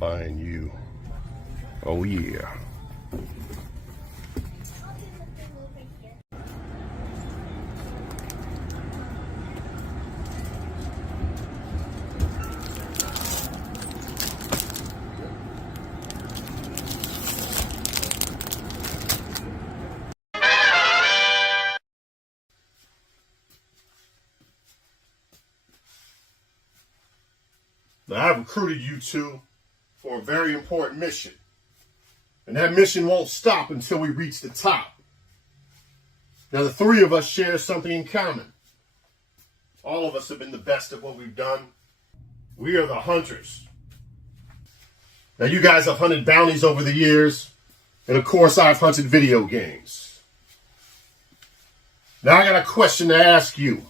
buying you. Oh yeah. Now, I've recruited you two for a very important mission. And that mission won't stop until we reach the top. Now, the three of us share something in common. All of us have been the best at what we've done. We are the hunters. Now, you guys have hunted bounties over the years. And, of course, I've hunted video games. Now, I got a question to ask you.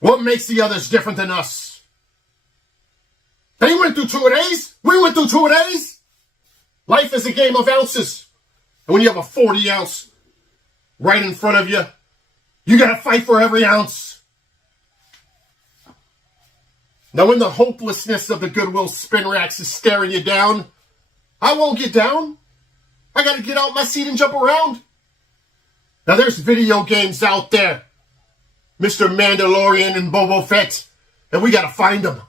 What makes the others different than us? They went through 2 days. We went through 2 days. Life is a game of ounces. And when you have a 40 ounce right in front of you, you got to fight for every ounce. Now, when the hopelessness of the Goodwill spin racks is staring you down, I won't get down. I got to get out my seat and jump around. Now, there's video games out there. Mr. Mandalorian and Boba Fett. And we got to find them.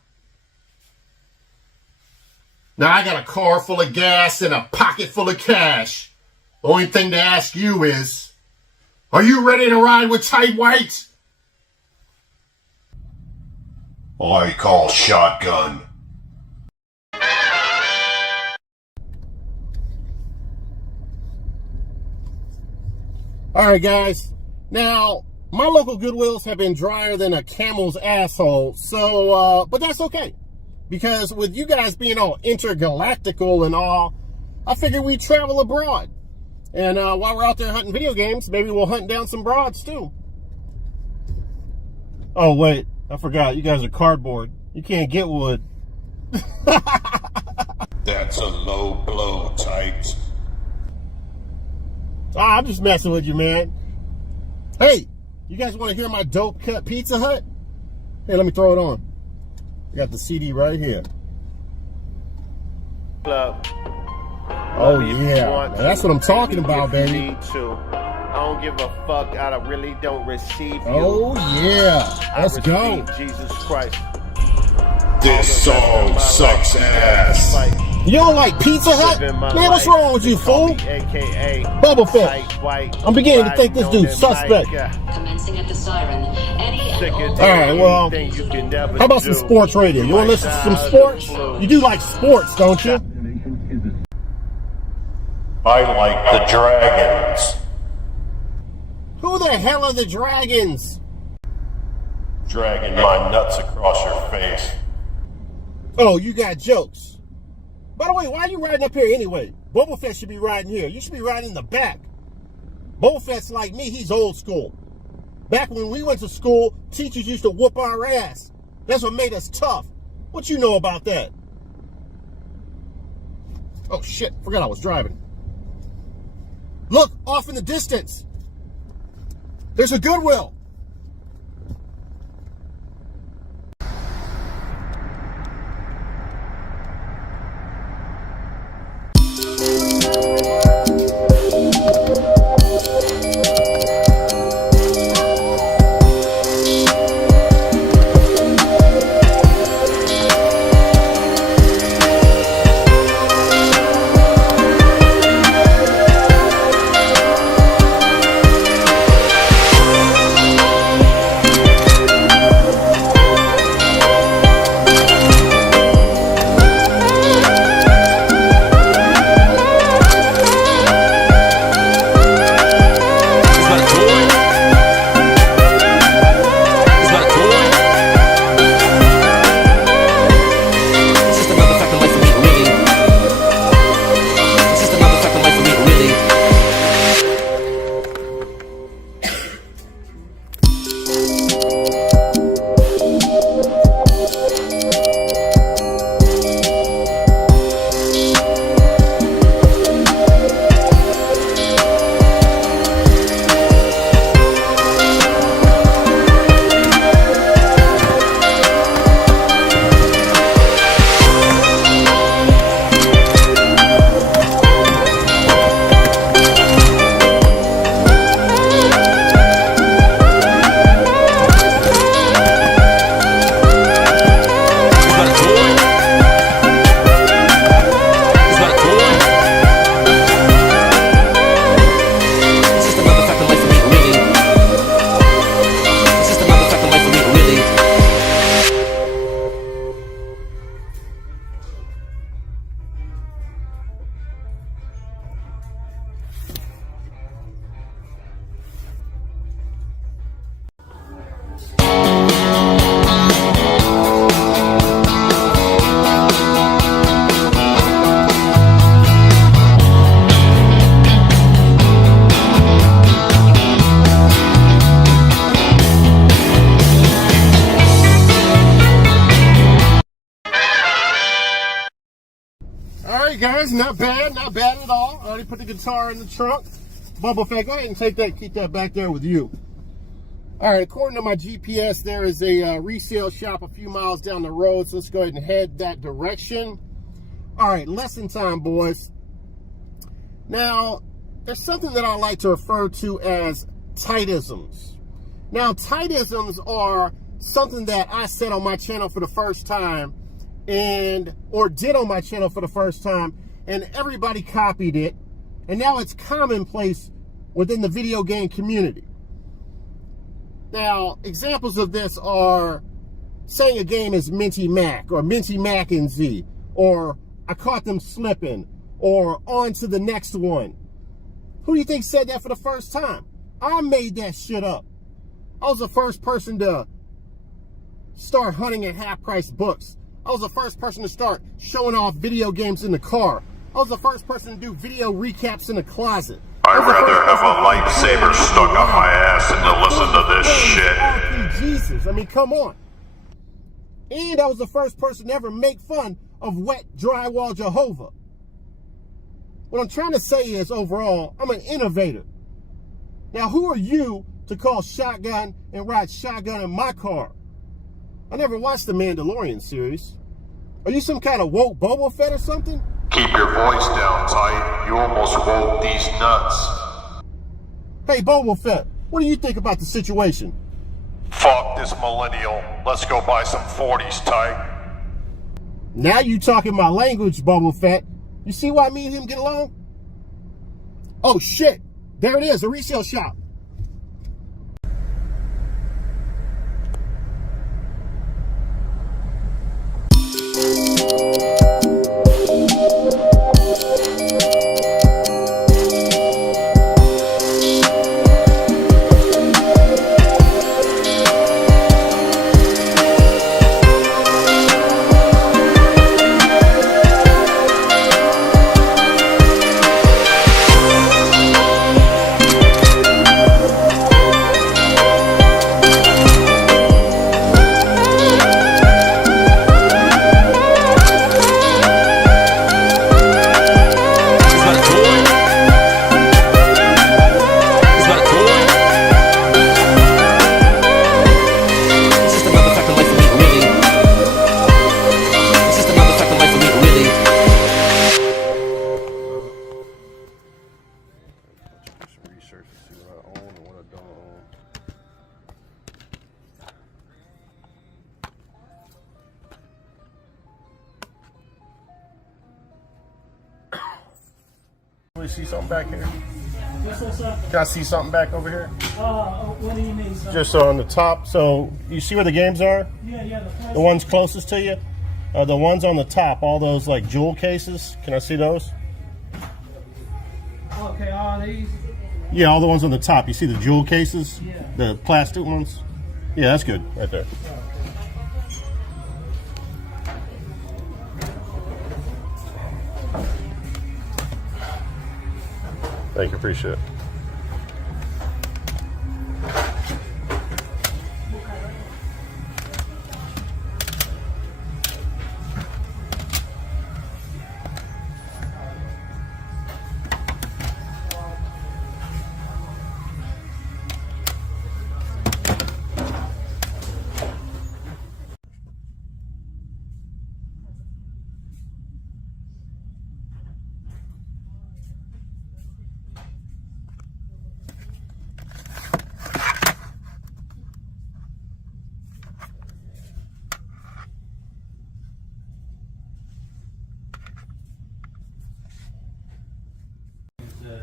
Now, I got a car full of gas and a pocket full of cash. The only thing to ask you is, are you ready to ride with Tight White? I call shotgun. All right, guys. Now, my local Goodwills have been drier than a camel's asshole, so, but that's okay. Because with you guys being all intergalactical and all, I figured we'd travel abroad. And while we're out there hunting video games, maybe we'll hunt down some broads too. Oh, wait. I forgot. You guys are cardboard. You can't get wood. That's a low blow, Tight. I'm just messing with you, man. Hey, you guys want to hear my dope cut Pizza Hut? Hey, let me throw it on. I got the CD right here. Club. Oh yeah, now, that's what I'm talking about, baby. I don't give a fuck. I really don't receive you. Oh yeah, let's go. Jesus Christ. This song sucks ass. You don't like Pizza Hut? Man, what's wrong with you, fool? AKA Bubble Fett. I'm beginning to think this dude's suspect. Commencing at the siren. Alright, well, how about some sports radio? You want to listen to some sports? You do like sports, don't you? I like the Dragons. Who the hell are the Dragons? Dragging my nuts across your face. Oh, you got jokes. By the way, why are you riding up here anyway? Boba Fett should be riding here. You should be riding in the back. Boba Fett's like me. He's old school. Back when we went to school, teachers used to whoop our ass. That's what made us tough. What you know about that? Oh, shit. Forgot I was driving. Look, off in the distance. There's a Goodwill. right, guys, not bad at all. I already put the guitar in the trunk. Bubble Fett, go ahead and take that, keep that back there with you. All right, according to my GPS, there is a resale shop a few miles down the road, so let's go ahead and head that direction. All right, lesson time, boys. Now, there's something that I like to refer to as tightisms. Now, tightisms are something that I said on my channel for the first time, or did on my channel for the first time, and everybody copied it, and now it's commonplace within the video game community. Now, examples of this are saying a game is Minty Mac, or Minty Mac and Z, or I caught them slipping, or on to the next one. Who do you think said that for the first time? I made that shit up. I was the first person to start hunting at half-price books. I was the first person to start showing off video games in the car. I was the first person to do video recaps in the closet. I'd rather have a lightsaber stuck up my ass than to listen to this shit. Jesus, I mean, come on. And I was the first person to ever make fun of wet drywall Jehovah. What I'm trying to say is, overall, I'm an innovator. Now, who are you to call shotgun and ride shotgun in my car? I never watched the Mandalorian series. Are you some kind of woke Boba Fett or something? Keep your voice down, tight. You almost woke these nuts. Hey, Boba Fett, what do you think about the situation? Fuck this millennial. Let's go buy some 40s, tight. Now you talking my language, Boba Fett. You see why me and him get along? Oh shit, there it is, a resale shop. See something back here? Can I see something back over here? What do you mean? So? Just on the top. So you see where the games are? Yeah. The ones closest to you? The ones on the top, all those like jewel cases. Can I see those? Okay, all these? Yeah, all the ones on the top. You see the jewel cases? Yeah. The plastic ones? Yeah, that's good. Right there. Thank you, appreciate it.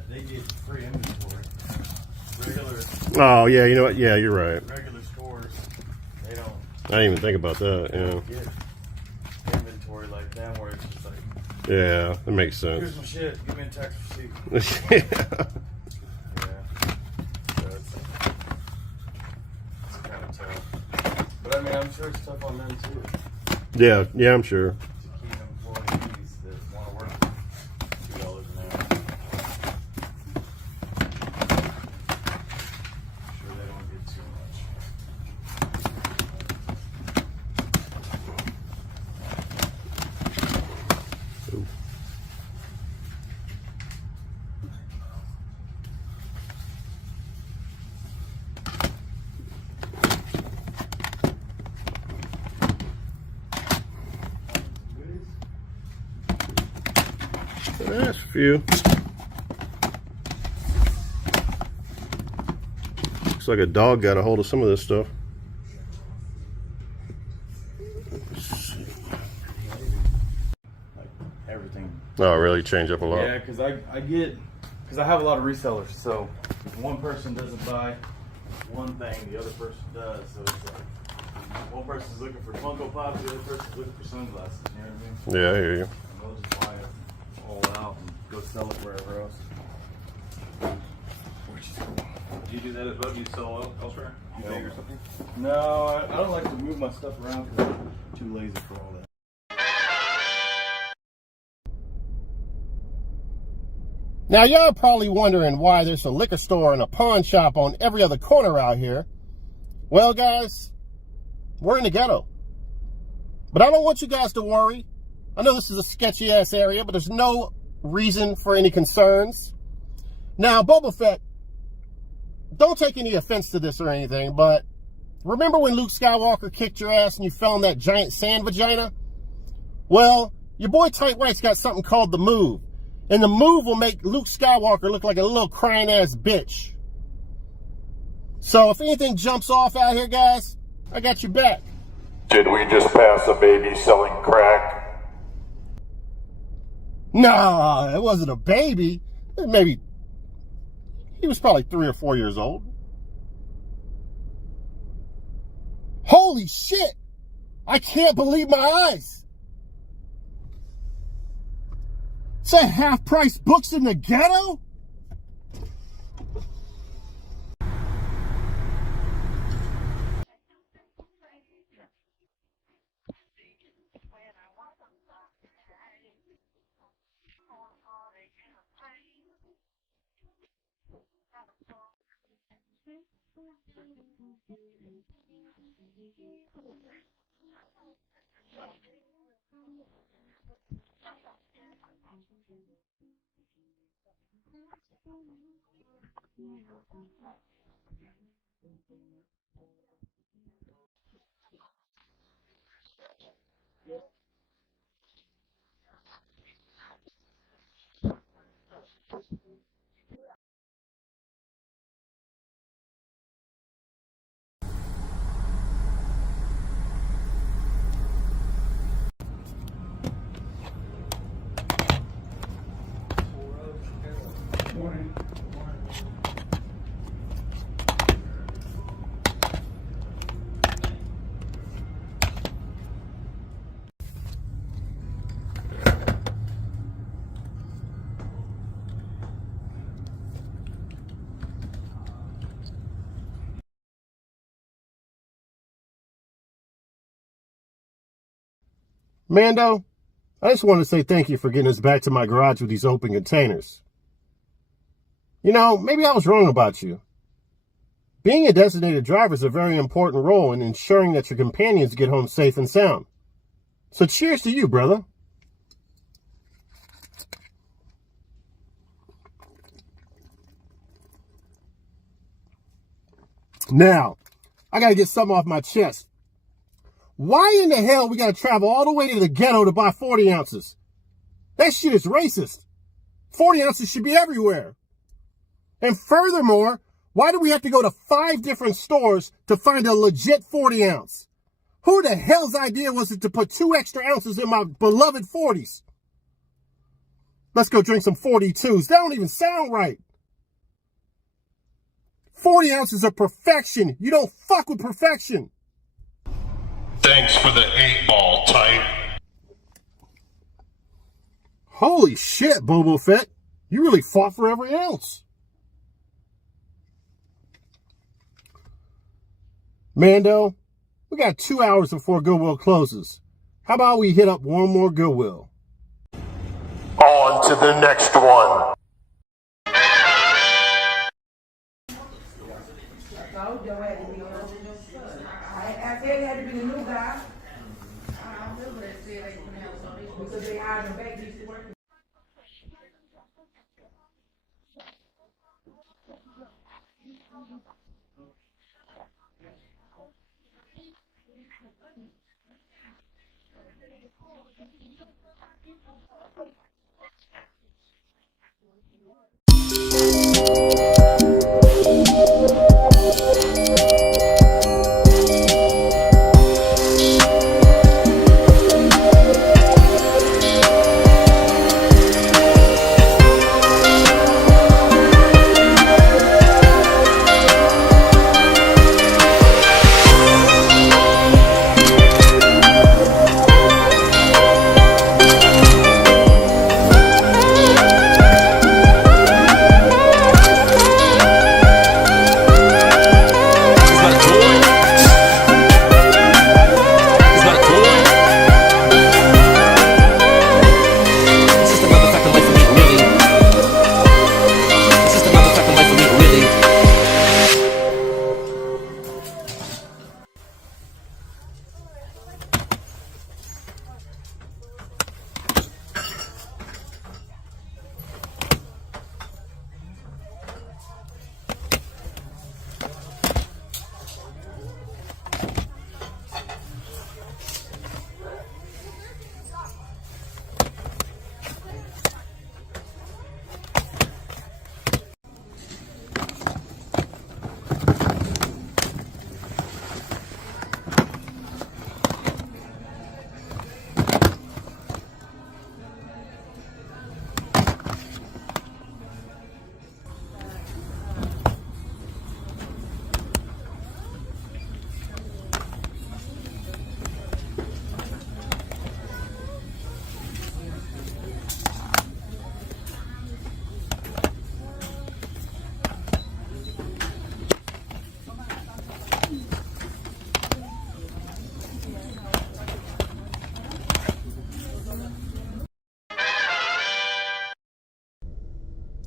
They get free inventory. Regular Oh, yeah, you know what? Yeah, you're right. regular stores, they don't I didn't even think about that, get inventory like that where it's just like, yeah, that makes here's sense. my shit, give me a tax receipt. Yeah. Yeah. So it's kind of tough. But I mean, I'm sure it's tough on them too. Yeah, I'm sure. To keep employees that want to work $2 an hour. I'm sure they don't get too much. few. Looks like a dog got a hold of some of this stuff. Like everything. Oh, really? Change up a lot. Yeah, because I have a lot of resellers. So if one person doesn't buy one thing, the other person does. So it's like one person's looking for Funko Pops, the other person's looking for sunglasses. You know what I mean? Yeah, I hear you. And they'll just buy it all out and go sell it wherever else. Which is cool. Do you do that as well? Do you sell elsewhere? eBay or something? No, I don't like to move my stuff around because I'm too lazy for all that. Now, y'all probably wondering why there's a liquor store and a pawn shop on every other corner out here. Well, guys, we're in the ghetto. But I don't want you guys to worry. I know this is a sketchy-ass area, but there's no reason for any concerns. Now, Boba Fett, don't take any offense to this or anything, but remember when Luke Skywalker kicked your ass and you fell in that giant sand vagina? Well, your boy Tight White's got something called the Move. And the Move will make Luke Skywalker look like a little crying-ass bitch. So if anything jumps off out here, guys, I got your back. Did we just pass a baby selling crack? Nah, it wasn't a baby. Maybe he was probably 3 or 4 years old. Holy shit! I can't believe my eyes. Is that half-price books in the ghetto? Mando, I just wanted to say thank you for getting us back to my garage with these open containers. You know, maybe I was wrong about you. Being a designated driver is a very important role in ensuring that your companions get home safe and sound. So cheers to you, brother. Now, I gotta get something off my chest. Why in the hell we gotta travel all the way to the ghetto to buy 40 ounces? That shit is racist. 40 ounces should be everywhere. And furthermore, why do we have to go to 5 different stores to find a legit 40 ounce? Who the hell's idea was it to put 2 extra ounces in my beloved 40s? Let's go drink some 42s. That don't even sound right. 40 ounces of perfection. You don't fuck with perfection. Thanks for the 8-ball, Tight. Holy shit, Boba Fett. You really fought for every ounce. Mando, we got 2 hours before Goodwill closes. How about we hit up one more Goodwill? On to the next one. I said it had to be the new guy. Because they hired him back, he's working.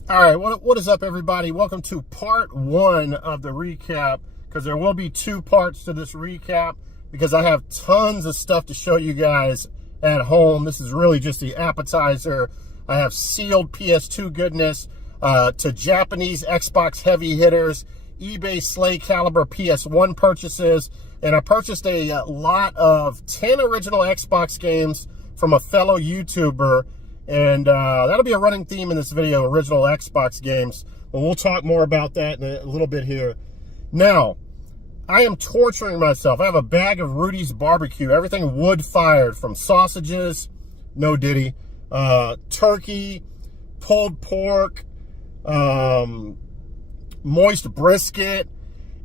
All right, what is up, everybody? Welcome to part 1 of the recap, because there will be 2 parts to this recap, because I have tons of stuff to show you guys at home. This is really just the appetizer. I have sealed PS2 goodness, to Japanese Xbox heavy hitters, eBay Slay Caliber PS1 purchases, and I purchased a lot of 10 original Xbox games from a fellow YouTuber. And that'll be a running theme in this video, original Xbox games. But we'll talk more about that in a little bit here. Now, I am torturing myself. I have a bag of Rudy's barbecue, everything wood-fired, from sausages, no diddy, turkey, pulled pork, moist brisket.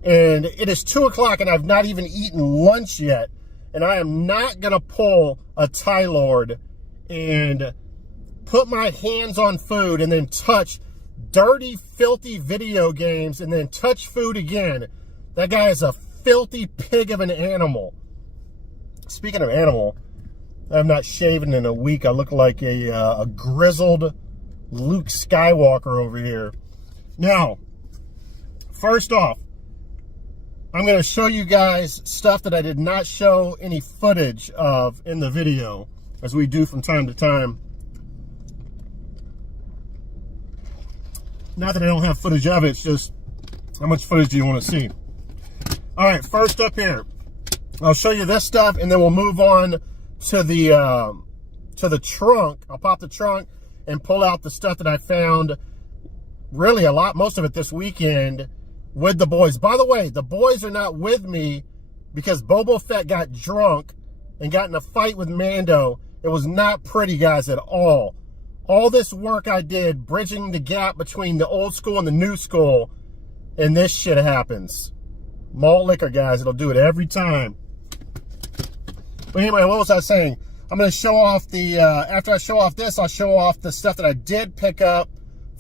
And it is 2 o'clock and I've not even eaten lunch yet. And I am not going to pull a Tylord and put my hands on food and then touch dirty, filthy video games and then touch food again. That guy is a filthy pig of an animal. Speaking of animal, I have not shaven in a week. I look like a grizzled Luke Skywalker over here. Now, first off, I'm going to show you guys stuff that I did not show any footage of in the video, as we do from time to time. Not that I don't have footage of it, it's just how much footage do you want to see? All right, first up here, I'll show you this stuff, and then we'll move on to the trunk. I'll pop the trunk and pull out the stuff that I found, really most of it this weekend with the boys. By the way, the boys are not with me because Boba Fett got drunk and got in a fight with Mando. It was not pretty, guys, at all. All this work I did, bridging the gap between the old school and the new school, and this shit happens. Malt liquor, guys, it'll do it every time. But anyway, what was I saying? I'm going to show off the, after I show off this, I'll show off the stuff that I did pick up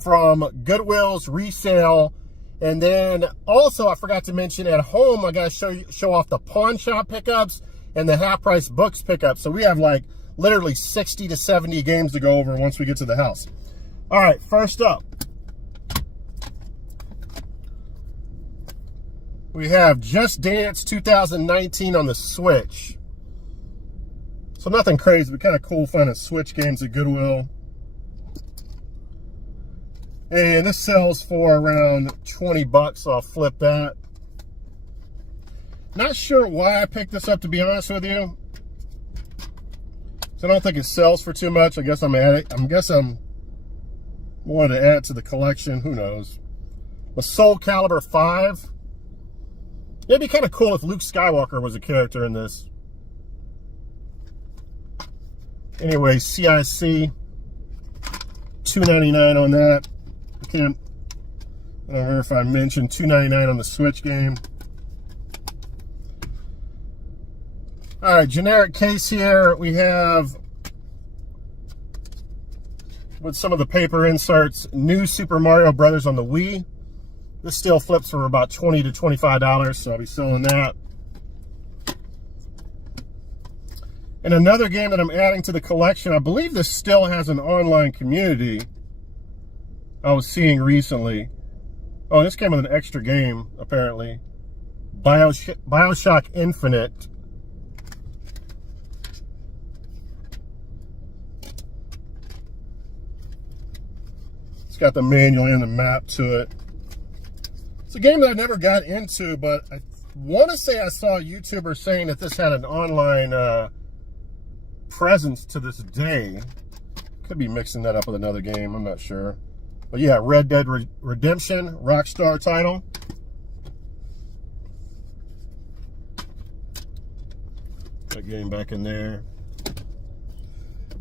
from Goodwill's resale. And then also, I forgot to mention, at home, I got to show off the pawn shop pickups and the half price books pickups. So we have like literally 60 to 70 games to go over once we get to the house. All right, first up, we have Just Dance 2019 on the Switch. So nothing crazy, but kind of cool finding Switch games at Goodwill. And this sells for around 20 bucks, so I'll flip that. Not sure why I picked this up, to be honest with you. I don't think it sells for too much. I guess I'm wanted to add to the collection. Who knows? A Soul Calibur 5. It'd be kind of cool if Luke Skywalker was a character in this. Anyway, CIC, $2.99 on that. I don't know if I mentioned $2.99 on the Switch game. All right, generic case here. We have, with some of the paper inserts, New Super Mario Brothers on the Wii. This still flips for about $20 to $25, so I'll be selling that. And another game that I'm adding to the collection, I believe this still has an online community I was seeing recently. Oh, this came with an extra game, apparently. Bioshock Infinite. It's got the manual and the map to it. It's a game that I never got into, but I want to say I saw a YouTuber saying that this had an online presence to this day. Could be mixing that up with another game, I'm not sure. But yeah, Red Dead Redemption, Rockstar title. That game back in there.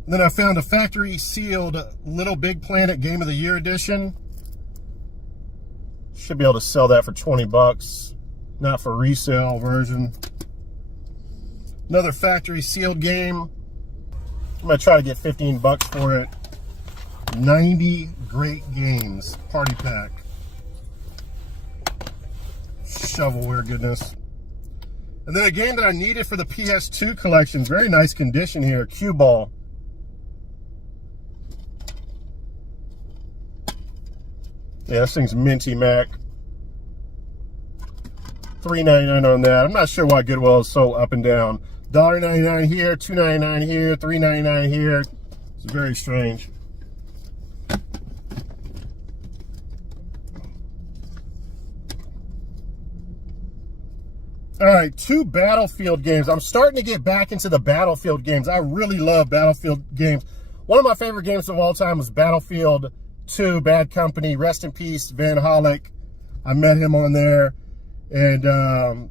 And then I found a factory sealed Little Big Planet Game of the Year edition. Should be able to sell that for 20 bucks. Not for resale version. Another factory sealed game. I'm going to try to get 15 bucks for it. 90 Great Games Party Pack. Shovelware goodness. And then a game that I needed for the PS2 collection. Very nice condition here. Cue Ball. Yeah, this thing's minty mac. $3.99 on that. I'm not sure why Goodwill is so up and down. $1.99 here, $2.99 here, $3.99 here. It's very strange. All right, 2 Battlefield games. I'm starting to get back into the Battlefield games. I really love Battlefield games. One of my favorite games of all time was Battlefield 2, Bad Company. Rest in peace, Van Hollick. I met him on there. And,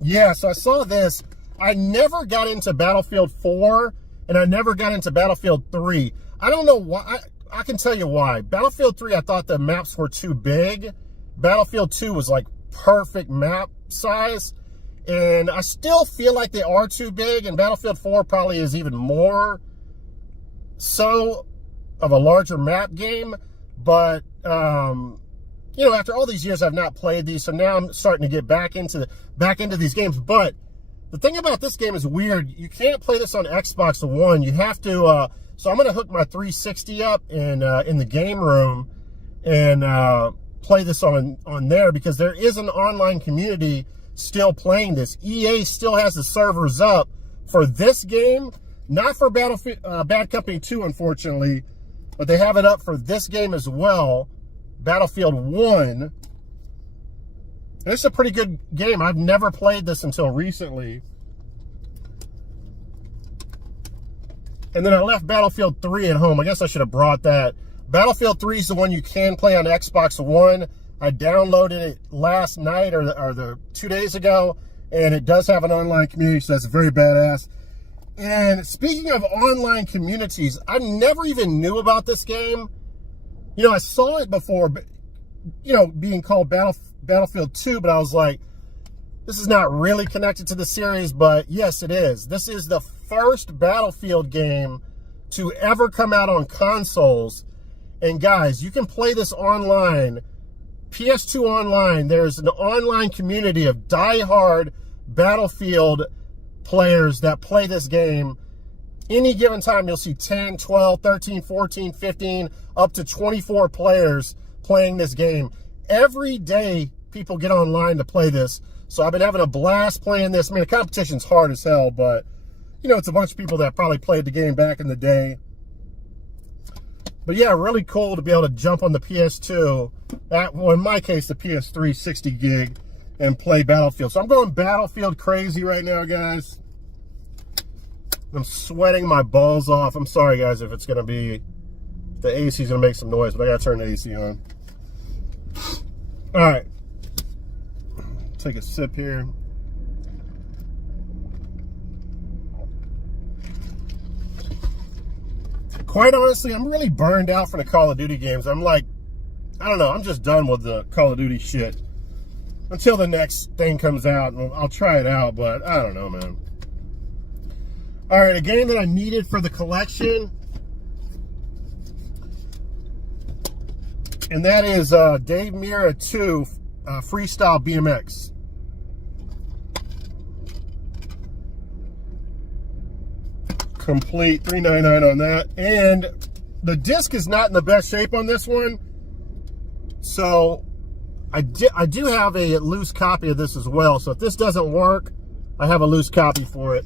yeah, so I saw this. I never got into Battlefield 4, and I never got into Battlefield 3. I don't know why. I can tell you why. Battlefield 3, I thought the maps were too big. Battlefield 2 was like perfect map size, and I still feel like they are too big, and Battlefield 4 probably is even more so of a larger map game. But you know, after all these years I've not played these, so now I'm starting to get back into these games. But the thing about this game is weird. You can't play this on Xbox One. You have to so I'm going to hook my 360 up in the game room and play this on there, because there is an online community still playing this. EA still has the servers up for this game, not for Bad Company 2, unfortunately, but they have it up for this game as well, Battlefield 1. It's a pretty good game. I've never played this until recently. And then I left Battlefield 3 at home. I guess I should have brought that. Battlefield 3 is the one you can play on Xbox One. I downloaded it last night or the 2 days ago, and it does have an online community, so that's very badass. And speaking of online communities, I never even knew about this game. You know, I saw it before, but, you know, being called Battlefield 2, but I was like, this is not really connected to the series, but yes, it is. This is the first Battlefield game to ever come out on consoles. And guys, you can play this online, PS2 online. There's an online community of die-hard Battlefield players that play this game. Any given time, you'll see 10, 12, 13, 14, 15, up to 24 players playing this game. Every day, people get online to play this. So I've been having a blast playing this. I mean, the competition's hard as hell, but, you know, it's a bunch of people that probably played the game back in the day. But yeah, really cool to be able to jump on the PS2, well, in my case, the PS3 60 gig, and play Battlefield. So I'm going Battlefield crazy right now, guys. I'm sweating my balls off. I'm sorry, guys, if it's going to be, the AC is going to make some noise, but I got to turn the AC on. All right. Take a sip here. Quite honestly, I'm really burned out from the Call of Duty games. I'm like, I don't know, I'm just done with the Call of Duty shit. Until the next thing comes out, I'll try it out, but I don't know, man. All right, a game that I needed for the collection, and that is Dave Mirra 2 Freestyle BMX. Complete, $3.99 on that. And the disc is not in the best shape on this one, so I do have a loose copy of this as well. So if this doesn't work, I have a loose copy for it.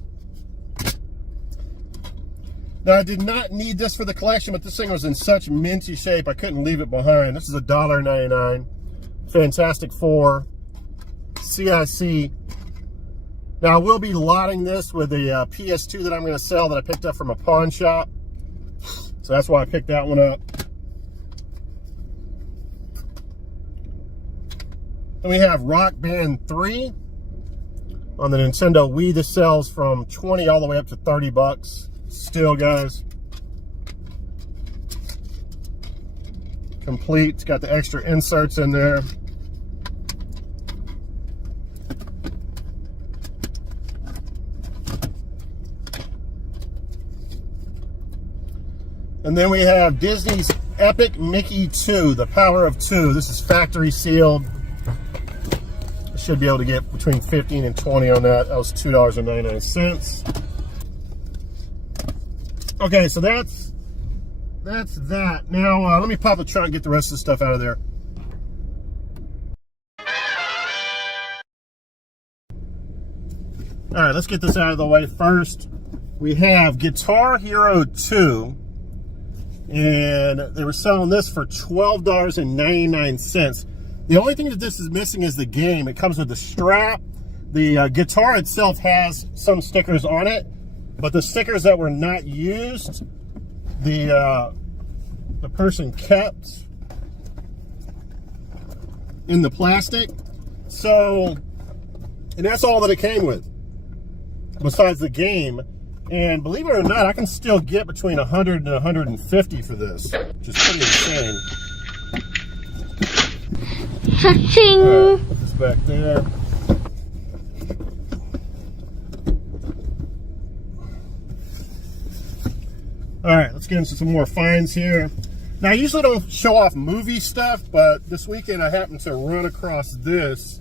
Now, I did not need this for the collection, but this thing was in such minty shape, I couldn't leave it behind. This is $1.99. Fantastic Four CIC. Now, I will be lotting this with a PS2 that I'm going to sell that I picked up from a pawn shop. So that's why I picked that one up. Then we have Rock Band 3 on the Nintendo Wii. This sells from 20 all the way up to 30 bucks. Still, guys. Complete. It's got the extra inserts in there. And then we have Disney's Epic Mickey 2, The Power of Two. This is factory sealed. I should be able to get between 15 and 20 on that. That was $2.99. Okay, so that's that's that. Now, let me pop the trunk and get the rest of the stuff out of there. All right, let's get this out of the way first. We have Guitar Hero 2, and they were selling this for $12.99. The only thing that this is missing is the game. It comes with the strap. The guitar itself has some stickers on it, but the stickers that were not used, the person kept in the plastic. So, and that's all that it came with, besides the game. And believe it or not, I can still get between 100 and 150 for this, which is pretty insane. All right, put this back there. All right, let's get into some more finds here. Now, I usually don't show off movie stuff, but this weekend I happened to run across this.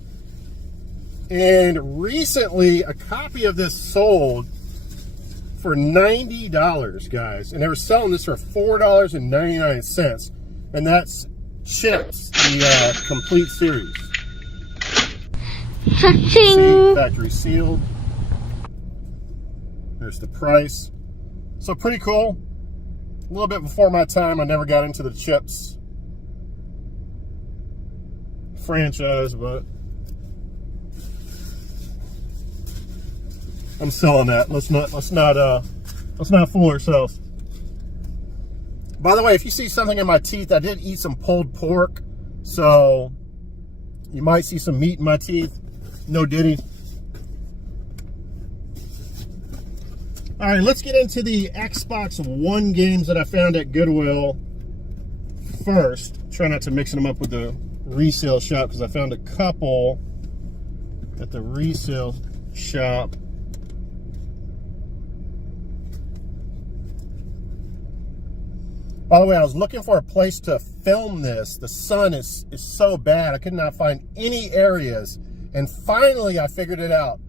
And recently, a copy of this sold for $90, guys. And they were selling this for $4.99. And that's Chips, the complete series. See, factory sealed. There's the price. So pretty cool. A little bit before my time. I never got into the Chips franchise, but I'm selling that. Let's not fool ourselves. By the way, if you see something in my teeth, I did eat some pulled pork, so you might see some meat in my teeth. No diddy. All right, let's get into the Xbox One games that I found at Goodwill first. Try not to mix them up with the resale shop, because I found a couple at the resale shop. By the way, I was looking for a place to film this. The sun is so bad. I could not find any areas. And finally, I figured it out.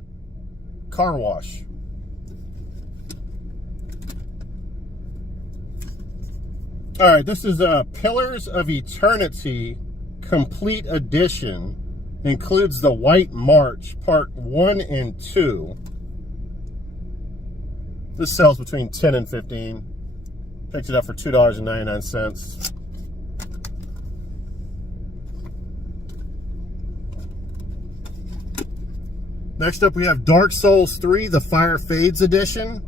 Car wash. All right, this is Pillars of Eternity Complete Edition. Includes the White March, Part 1 and 2. This sells between 10 and 15. Picked it up for $2.99. Next up, we have Dark Souls 3, the Fire Fades Edition.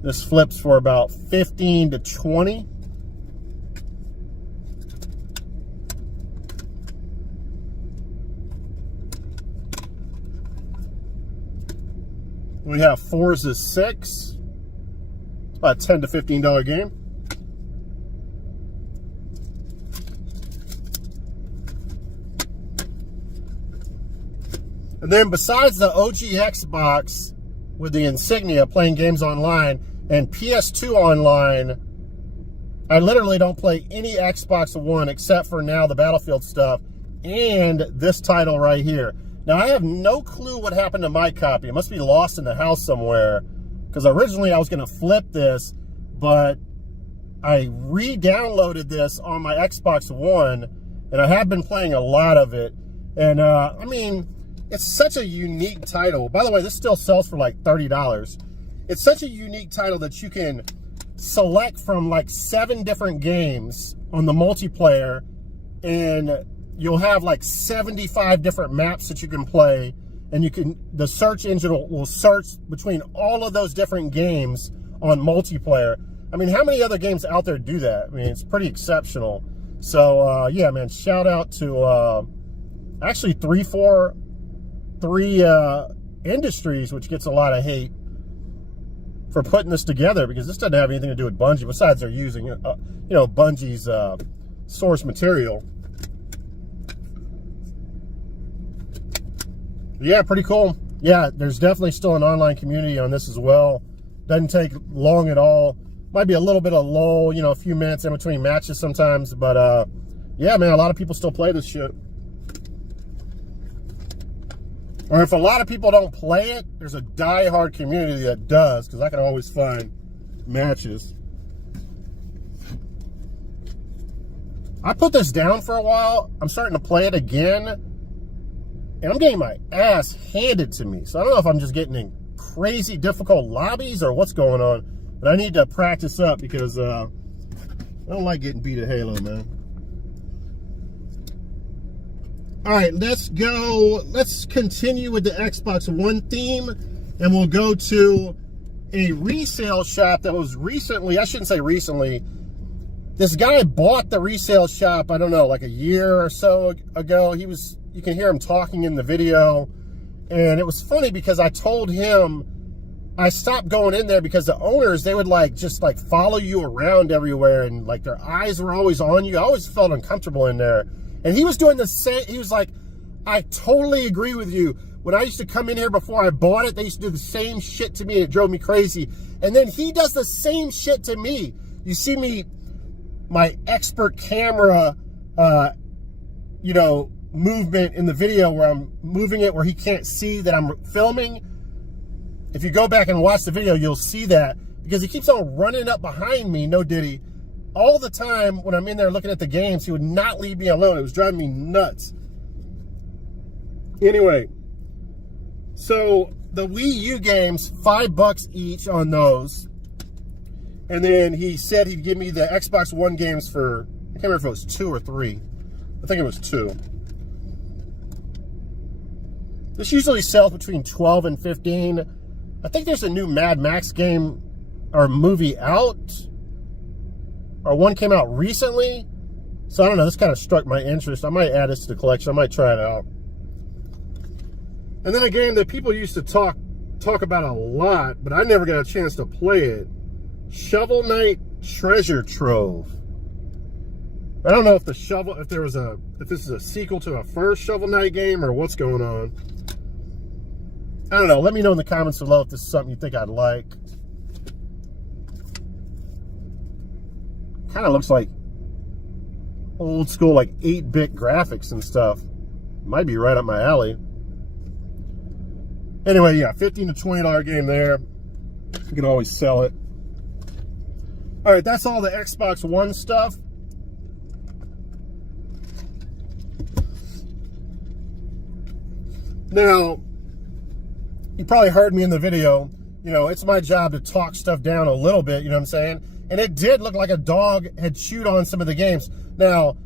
This flips for about 15 to 20. We have Forza 6. It's about a $10 to $15 game. And then besides the OG Xbox with the insignia playing games online and PS2 online, I literally don't play any Xbox One except for now the Battlefield stuff and this title right here. Now, I have no clue what happened to my copy. It must be lost in the house somewhere, because originally I was going to flip this, but I re-downloaded this on my Xbox One, and I have been playing a lot of it. And, I mean, it's such a unique title. By the way, this still sells for like $30. It's such a unique title that you can select from like 7 different games on the multiplayer, and you'll have like 75 different maps that you can play, and the search engine will search between all of those different games on multiplayer. I mean, how many other games out there do that? I mean, it's pretty exceptional. So, yeah, man, shout out to actually 343 Industries, which gets a lot of hate for putting this together, because this doesn't have anything to do with Bungie, besides they're using, Bungie's source material. Yeah, pretty cool. Yeah, there's definitely still an online community on this as well. Doesn't take long at all. Might be a little bit of lull, a few minutes in between matches sometimes. But, yeah, man, a lot of people still play this shit. Or if a lot of people don't play it, there's a die-hard community that does, because I can always find matches. I put this down for a while. I'm starting to play it again, and I'm getting my ass handed to me. So I don't know if I'm just getting in crazy difficult lobbies or what's going on, but I need to practice up because I don't like getting beat at Halo, man. All right, let's go. Let's continue with the Xbox One theme, and we'll go to a resale shop that was recently, I shouldn't say recently, this guy bought the resale shop, I don't know, like a year or so ago. You can hear him talking in the video, and it was funny because I told him I stopped going in there because the owners, they would just follow you around everywhere, and like their eyes were always on you. I always felt uncomfortable in there. And he was doing the same. He was like, I totally agree with you. When I used to come in here before I bought it, they used to do the same shit to me, and it drove me crazy. And then he does the same shit to me. You see me, my expert camera, movement in the video where I'm moving it where he can't see that I'm filming. If you go back and watch the video, you'll see that because he keeps on running up behind me, no diddy. All the time when I'm in there looking at the games, he would not leave me alone. It was driving me nuts. Anyway, so the Wii U games, $5 each on those. And then he said he'd give me the Xbox One games for, I can't remember if it was 2 or 3. I think it was 2. This usually sells between 12 and 15. I think there's a new Mad Max game or movie out. Or one came out recently. So I don't know, this kind of struck my interest. I might add this to the collection. I might try it out. And then a game that people used to talk about a lot, but I never got a chance to play it. Shovel Knight Treasure Trove. I don't know if this is a sequel to a first Shovel Knight game or what's going on. I don't know. Let me know in the comments below if this is something you think I'd like. Kind of looks like old school, like 8-bit graphics and stuff. Might be right up my alley. Anyway, yeah, $15 to $20 game there. You can always sell it. All right, that's all the Xbox One stuff. Now, you probably heard me in the video. You know, it's my job to talk stuff down a little bit, you know what I'm saying? And it did look like a dog had chewed on some of the games. Now,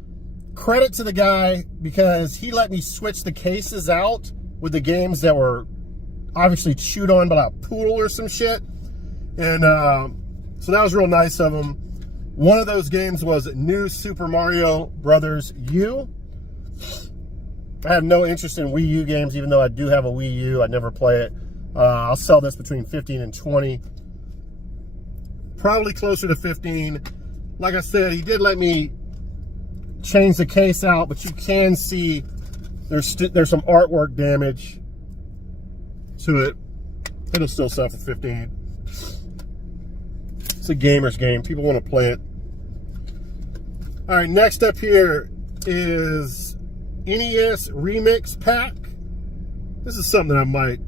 credit to the guy because he let me switch the cases out with the games that were obviously chewed on by a poodle or some shit. And so that was real nice of him. One of those games was New Super Mario Brothers U. I have no interest in Wii U games, even though I do have a Wii U. I never play it. I'll sell this between 15 and 20. Probably closer to 15. Like I said, he did let me change the case out, but you can see there's some artwork damage to it. It'll still sell for 15. It's a gamer's game. People want to play it. All right, next up here is NES Remix Pack. This is something I might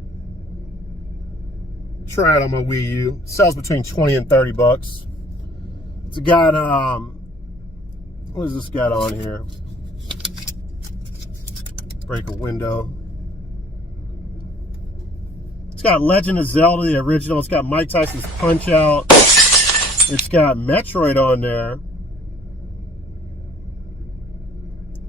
try out on my Wii U. It sells between 20 and 30 bucks. It's got, what has this got on here? Break a window. It's got Legend of Zelda, the original. It's got Mike Tyson's Punch-Out. It's got Metroid on there.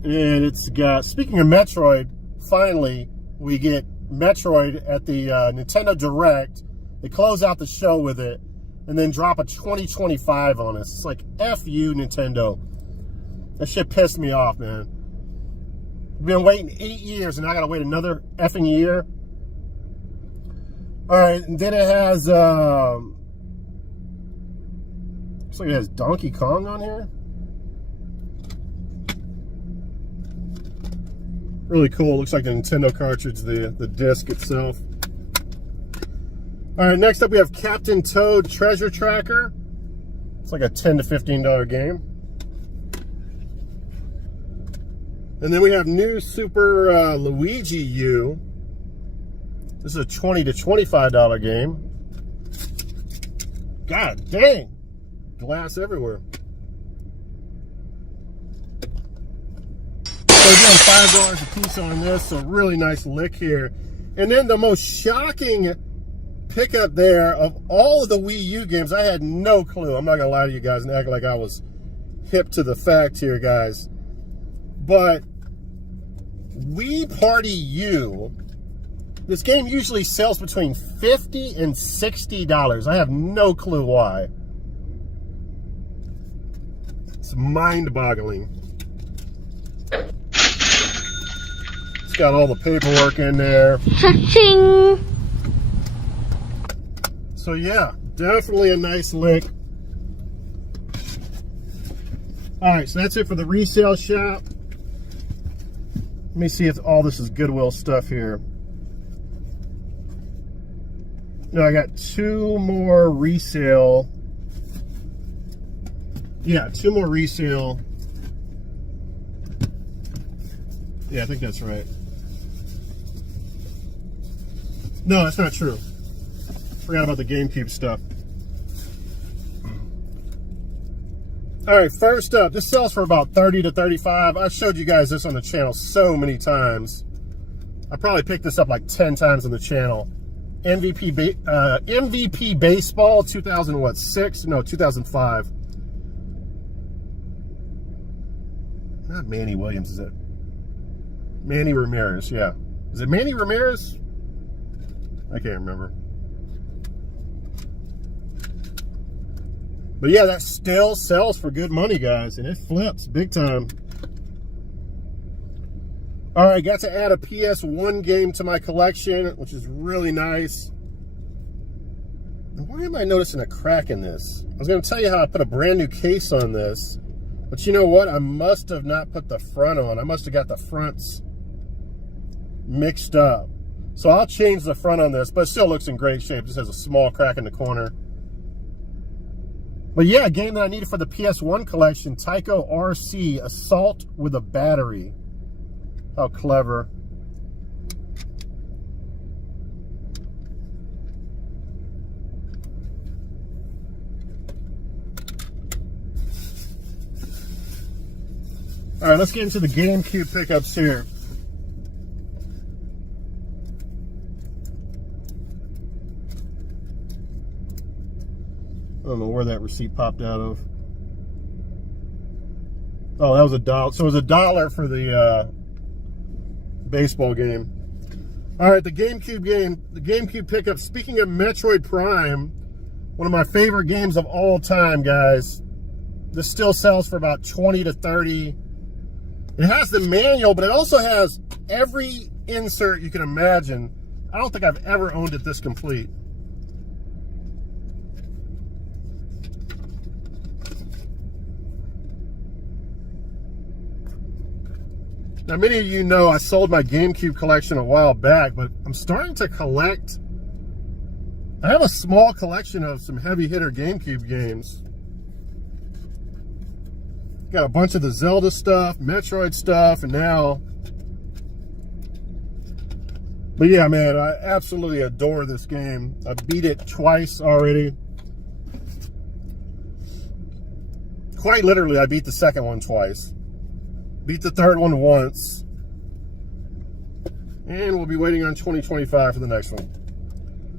And it's got, speaking of Metroid, finally, we get Metroid at the Nintendo Direct. They close out the show with it and then drop a 2025 on us. It's like, F you, Nintendo. That shit pissed me off, man. We've been waiting 8 years and I gotta wait another effing year. All right, and then it has, looks like it has Donkey Kong on here. Really cool. Looks like the Nintendo cartridge, the disc itself. All right, next up we have Captain Toad Treasure Tracker. It's like a $10 to $15 game. And then we have New Super Luigi U. This is a $20 to $25 game. God dang. Glass everywhere. So again, $5 a piece on this, so really nice lick here. And then the most shocking pickup there of all of the Wii U games, I had no clue. I'm not gonna lie to you guys and act like I was hip to the fact here, guys. But Wii Party U, this game usually sells between $50 and $60. I have no clue why. It's mind-boggling. It's got all the paperwork in there. Cha-ching! So yeah, definitely a nice lick. All right, so that's it for the resale shop. Let me see if all this is Goodwill stuff here. No, I got 2 more resale. Yeah, 2 more resale. Yeah, I think that's right. No, that's not true. Forgot about the GameCube stuff. All right, first up, this sells for about $30 to $35. I showed you guys this on the channel so many times. I probably picked this up like 10 times on the channel. MVP Baseball 2006? No, 2005. Not Manny Williams, is it? Manny Ramirez, yeah. Is it Manny Ramirez? I can't remember. But yeah, that still sells for good money, guys, and it flips big time. All right, got to add a PS1 game to my collection, which is really nice. Why am I noticing a crack in this? I was going to tell you how I put a brand new case on this, but you know what? I must have not put the front on. I must have got the fronts mixed up. So I'll change the front on this, but it still looks in great shape. This has a small crack in the corner. But yeah, a game that I needed for the PS1 collection, Tycho RC Assault with a Battery. How clever. All right, let's get into the GameCube pickups here. I don't know where that receipt popped out of. Oh, that was $1. So it was $1 for the baseball game. All right, the GameCube game, the GameCube pickup. Speaking of Metroid Prime, one of my favorite games of all time, guys. This still sells for about $20 to $30. It has the manual, but it also has every insert you can imagine. I don't think I've ever owned it this complete. Now, many of you know I sold my GameCube collection a while back, but I'm starting to collect. I have a small collection of some heavy hitter GameCube games. Got a bunch of the Zelda stuff, Metroid stuff, and now. But yeah, man, I absolutely adore this game. I beat it twice already. Quite literally, I beat the second one twice. Beat the third one once. And we'll be waiting on 2025 for the next one.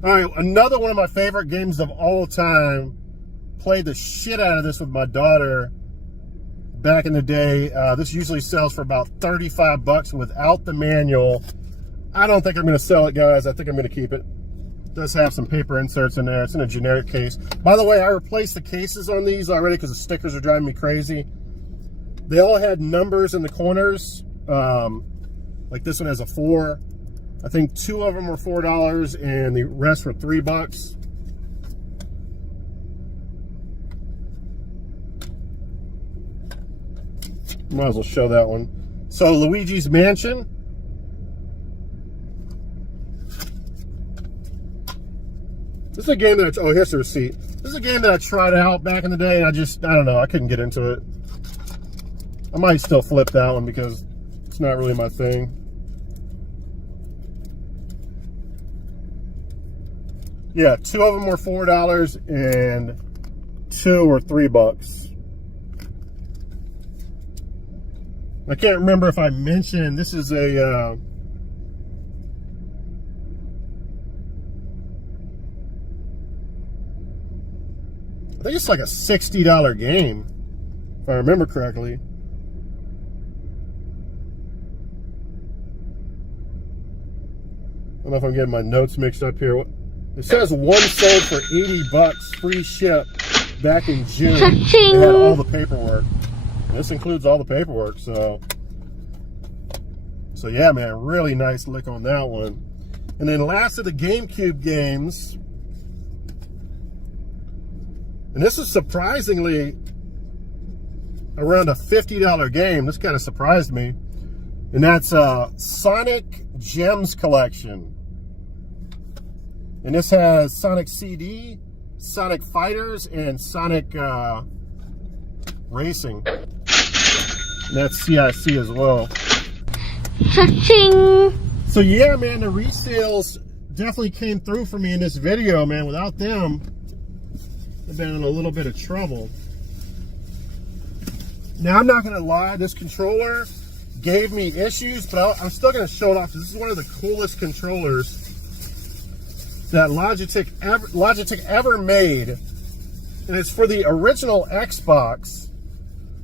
All right, another one of my favorite games of all time. Played the shit out of this with my daughter back in the day. This usually sells for about $35 without the manual. I don't think I'm going to sell it, guys. I think I'm going to keep it. It does have some paper inserts in there. It's in a generic case. By the way, I replaced the cases on these already because the stickers are driving me crazy. They all had numbers in the corners. Like this one has a 4. I think 2 of them were $4 and the rest were $3. Might as well show that one. So Luigi's Mansion. This is a game that oh, here's the receipt. This is a game that I tried out back in the day, and I don't know, I couldn't get into it. I might still flip that one because it's not really my thing. Yeah, 2 of them were $4 and 2 were $3. I can't remember if I mentioned this is a I think it's like a $60 game, if I remember correctly. I don't know if I'm getting my notes mixed up here. It says one sold for $80, free ship, back in June. It had all the paperwork. This includes all the paperwork, so yeah, man, really nice lick on that one. And then last of the GameCube games, and this is surprisingly around a $50 game. This kind of surprised me. And that's Sonic Gems Collection. And this has Sonic CD, Sonic Fighters, and Sonic Racing. And that's CIC as well. So yeah, man, the resales definitely came through for me in this video, man. Without them, I've been in a little bit of trouble. Now, I'm not going to lie, this controller gave me issues, but I'm still going to show it off. This is one of the coolest controllers that Logitech ever made. And it's for the original Xbox.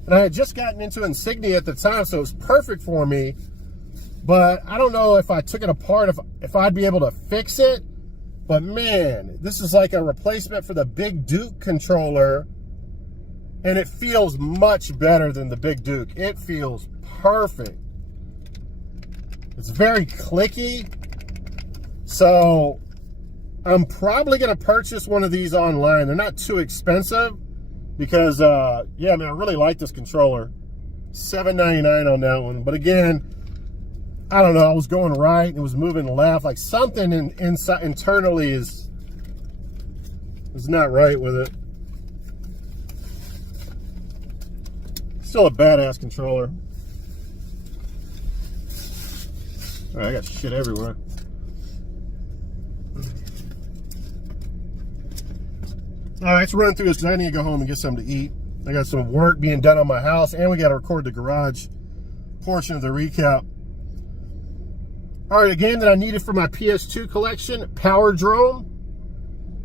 And I had just gotten into Insignia at the time, so it was perfect for me. But I don't know if I took it apart, if I'd be able to fix it. But man, this is like a replacement for the Big Duke controller. And it feels much better than the Big Duke. It feels perfect. It's very clicky. So I'm probably going to purchase one of these online. They're not too expensive because, yeah, man, I really like this controller. $7.99 on that one. But again, I don't know, I was going right, it was moving left, like something internally is not right with it. Still a badass controller. All right, I got shit everywhere. All right, let's run through this because I need to go home and get something to eat. I got some work being done on my house, and we got to record the garage portion of the recap. All right, a game that I needed for my PS2 collection, Power Drone.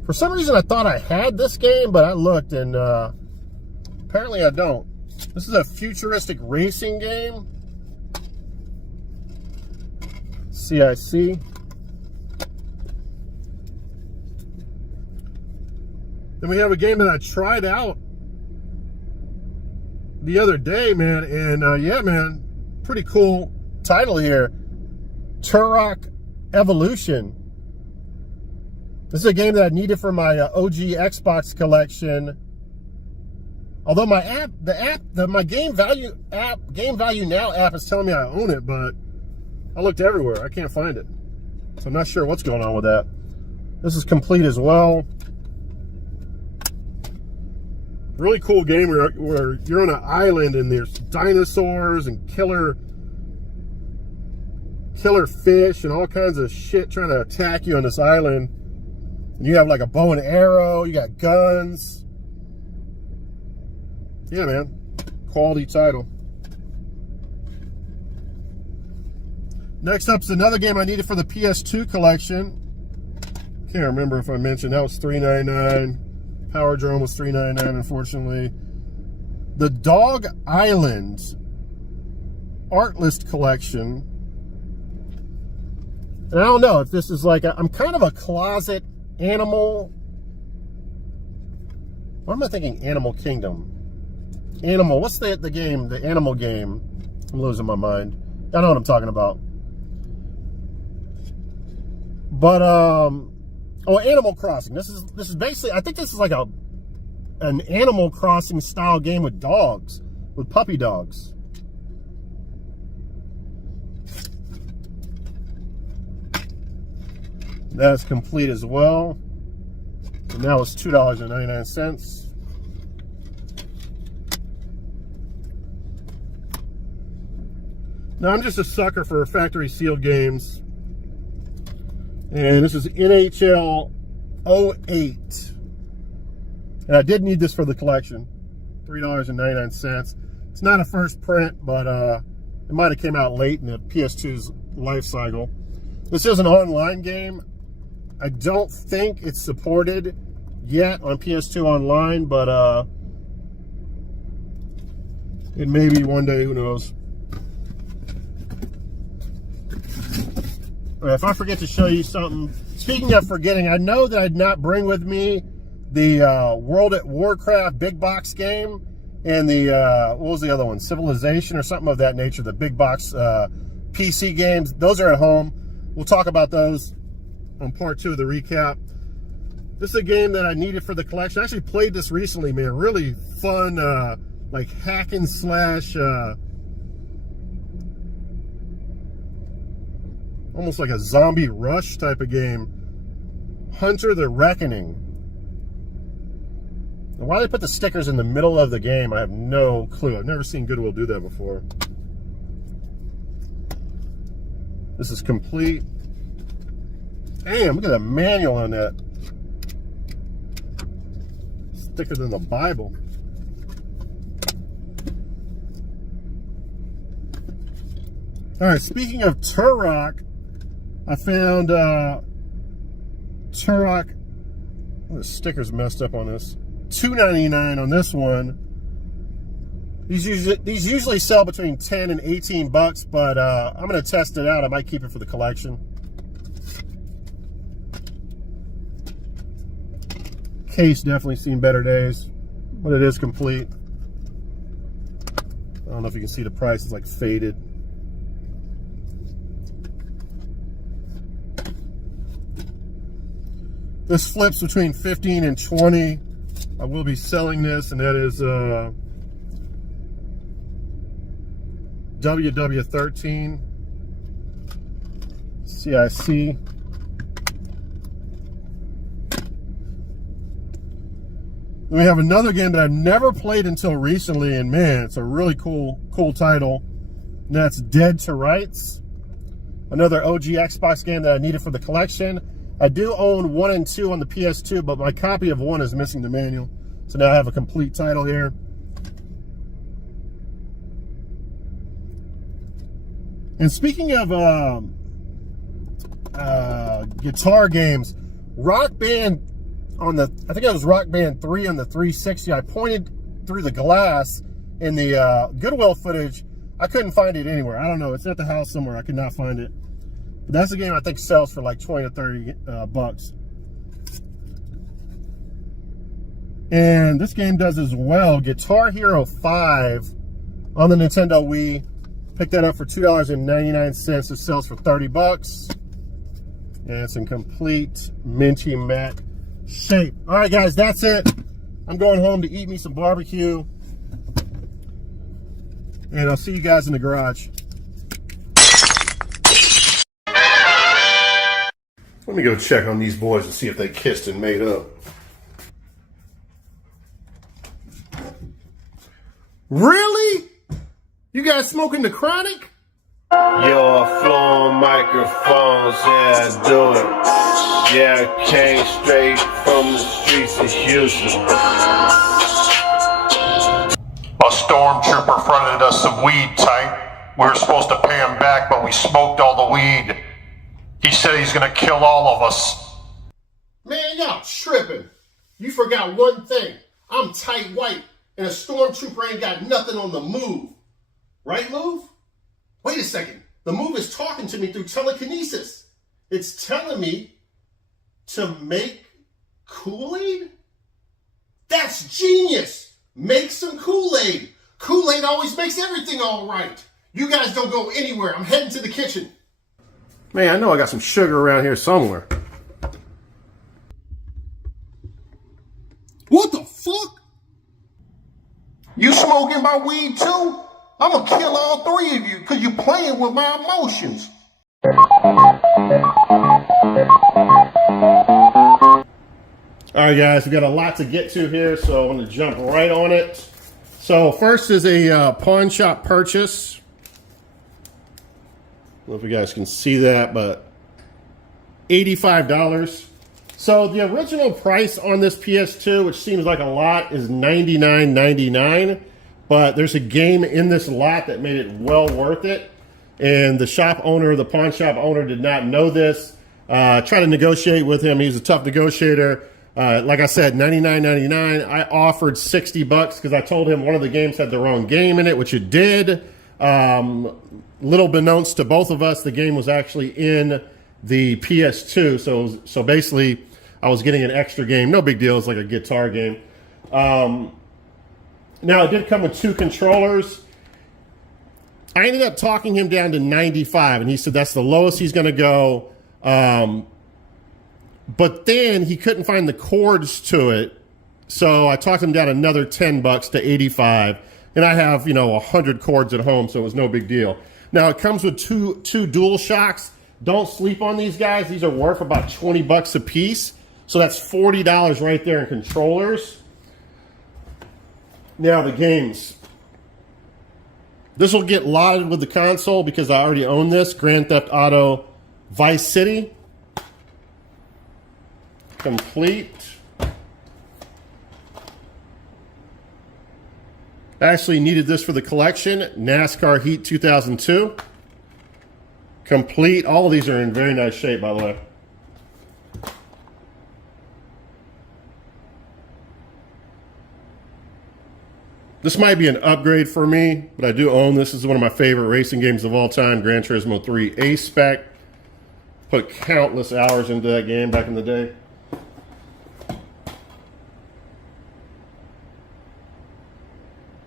For some reason, I thought I had this game, but I looked, and apparently I don't. This is a futuristic racing game. CIC. Then we have a game that I tried out the other day, man, and yeah, man, pretty cool title here. Turok Evolution. This is a game that I needed for my OG Xbox collection. Although my my Game Value Now app is telling me I own it, but I looked everywhere. I can't find it. So I'm not sure what's going on with that. This is complete as well. Really cool game where you're on an island and there's dinosaurs and killer fish and all kinds of shit trying to attack you on this island. And you have like a bow and arrow, you got guns. Yeah, man. Quality title. Next up is another game I needed for the PS2 collection. Can't remember if I mentioned that was $3.99. Power Drone was $3.99, unfortunately. The Dog Island Art List Collection. And I don't know if this is like I'm kind of a closet animal. What am I thinking? Animal Kingdom. Animal. What's the game? The animal game. I'm losing my mind. I know what I'm talking about. But oh, Animal Crossing. This is basically, I think this is like an Animal Crossing style game with dogs, with puppy dogs. That is complete as well. And that was $2.99. Now, I'm just a sucker for factory sealed games. And this is NHL 08. And I did need this for the collection. $3.99. It's not a first print, but it might have came out late in the PS2's life cycle. This is an online game. I don't think it's supported yet on PS2 online, but it may be one day, who knows. All right, if I forget to show you something, speaking of forgetting, I know that I did not bring with me the World at Warcraft big box game and the, what was the other one? Civilization or something of that nature, the big box PC games. Those are at home. We'll talk about those on part 2 of the recap. This is a game that I needed for the collection. I actually played this recently, man. Really fun, like hack and slash, almost like a zombie rush type of game. Hunter the Reckoning. Now, why they put the stickers in the middle of the game, I have no clue. I've never seen Goodwill do that before. This is complete. Damn, look at the manual on that. It's thicker than the Bible. All right, speaking of Turok, I found Turok. Oh, the sticker's messed up on this. $2.99 on this one. These usually sell between 10 and 18 bucks, but I'm going to test it out. I might keep it for the collection. Case definitely seen better days, but it is complete. I don't know if you can see the price. It's like faded. This flips between 15 and 20. I will be selling this, and that is WW13 CIC. Then we have another game that I've never played until recently, and man, it's a really cool title. And that's Dead to Rights. Another OG Xbox game that I needed for the collection. I do own 1 and 2 on the PS2, but my copy of 1 is missing the manual. So now I have a complete title here. And speaking of guitar games, Rock Band on the, I think it was Rock Band 3 on the 360, I pointed through the glass in the Goodwill footage. I couldn't find it anywhere. I don't know. It's at the house somewhere. I could not find it. But that's a game I think sells for like 20 to 30 bucks. And this game does as well. Guitar Hero 5 on the Nintendo Wii. Picked that up for $2.99. It sells for 30 bucks. And it's in complete minty matte shape. All right, guys, that's it. I'm going home to eat me some barbecue. And I'll see you guys in the garage. Let me go check on these boys and see if they kissed and made up. Really? You guys smoking the chronic? Your flowing microphones, yeah, I do it. Yeah, I came straight from the streets of Houston. A stormtrooper fronted us some weed type. We were supposed to pay him back, but we smoked all the weed. He said he's gonna kill all of us. Man, y'all tripping. You forgot one thing. I'm tight white, and a stormtrooper ain't got nothing on the move. Right, Move? Wait a second. The Move is talking to me through telekinesis. It's telling me to make Kool-Aid? That's genius. Make some Kool-Aid. Kool-Aid always makes everything all right. You guys don't go anywhere. I'm heading to the kitchen. Man, I know I got some sugar around here somewhere. What the fuck? You smoking my weed too? I'm gonna kill all three of you because you're playing with my emotions. All right, guys, we got a lot to get to here, so I'm going to jump right on it. So first is a pawn shop purchase. I don't know if you guys can see that, but $85. So the original price on this PS2, which seems like a lot, is $99.99. But there's a game in this lot that made it well worth it. And the shop owner, the pawn shop owner, did not know this. Try to negotiate with him. He's a tough negotiator. Like I said, $99.99. I offered $60 because I told him one of the games had the wrong game in it, which it did. Little beknownst to both of us, the game was actually in the PS2. So basically, I was getting an extra game. No big deal. It's like a guitar game. Now, it did come with 2 controllers. I ended up talking him down to 95, and he said that's the lowest he's going to go. But then he couldn't find the cords to it, so I talked him down another $10 to 85. And I have, 100 cords at home, so it was no big deal. Now, it comes with two dual shocks. Don't sleep on these guys. These are worth about $20 a piece. So that's $40 right there in controllers. Now, the games. This will get lotted with the console because I already own this. Grand Theft Auto Vice City. Complete. I actually needed this for the collection. NASCAR Heat 2002. Complete. All of these are in very nice shape, by the way. This might be an upgrade for me, but I do own this. This is one of my favorite racing games of all time, Gran Turismo 3 A-Spec. Put countless hours into that game back in the day.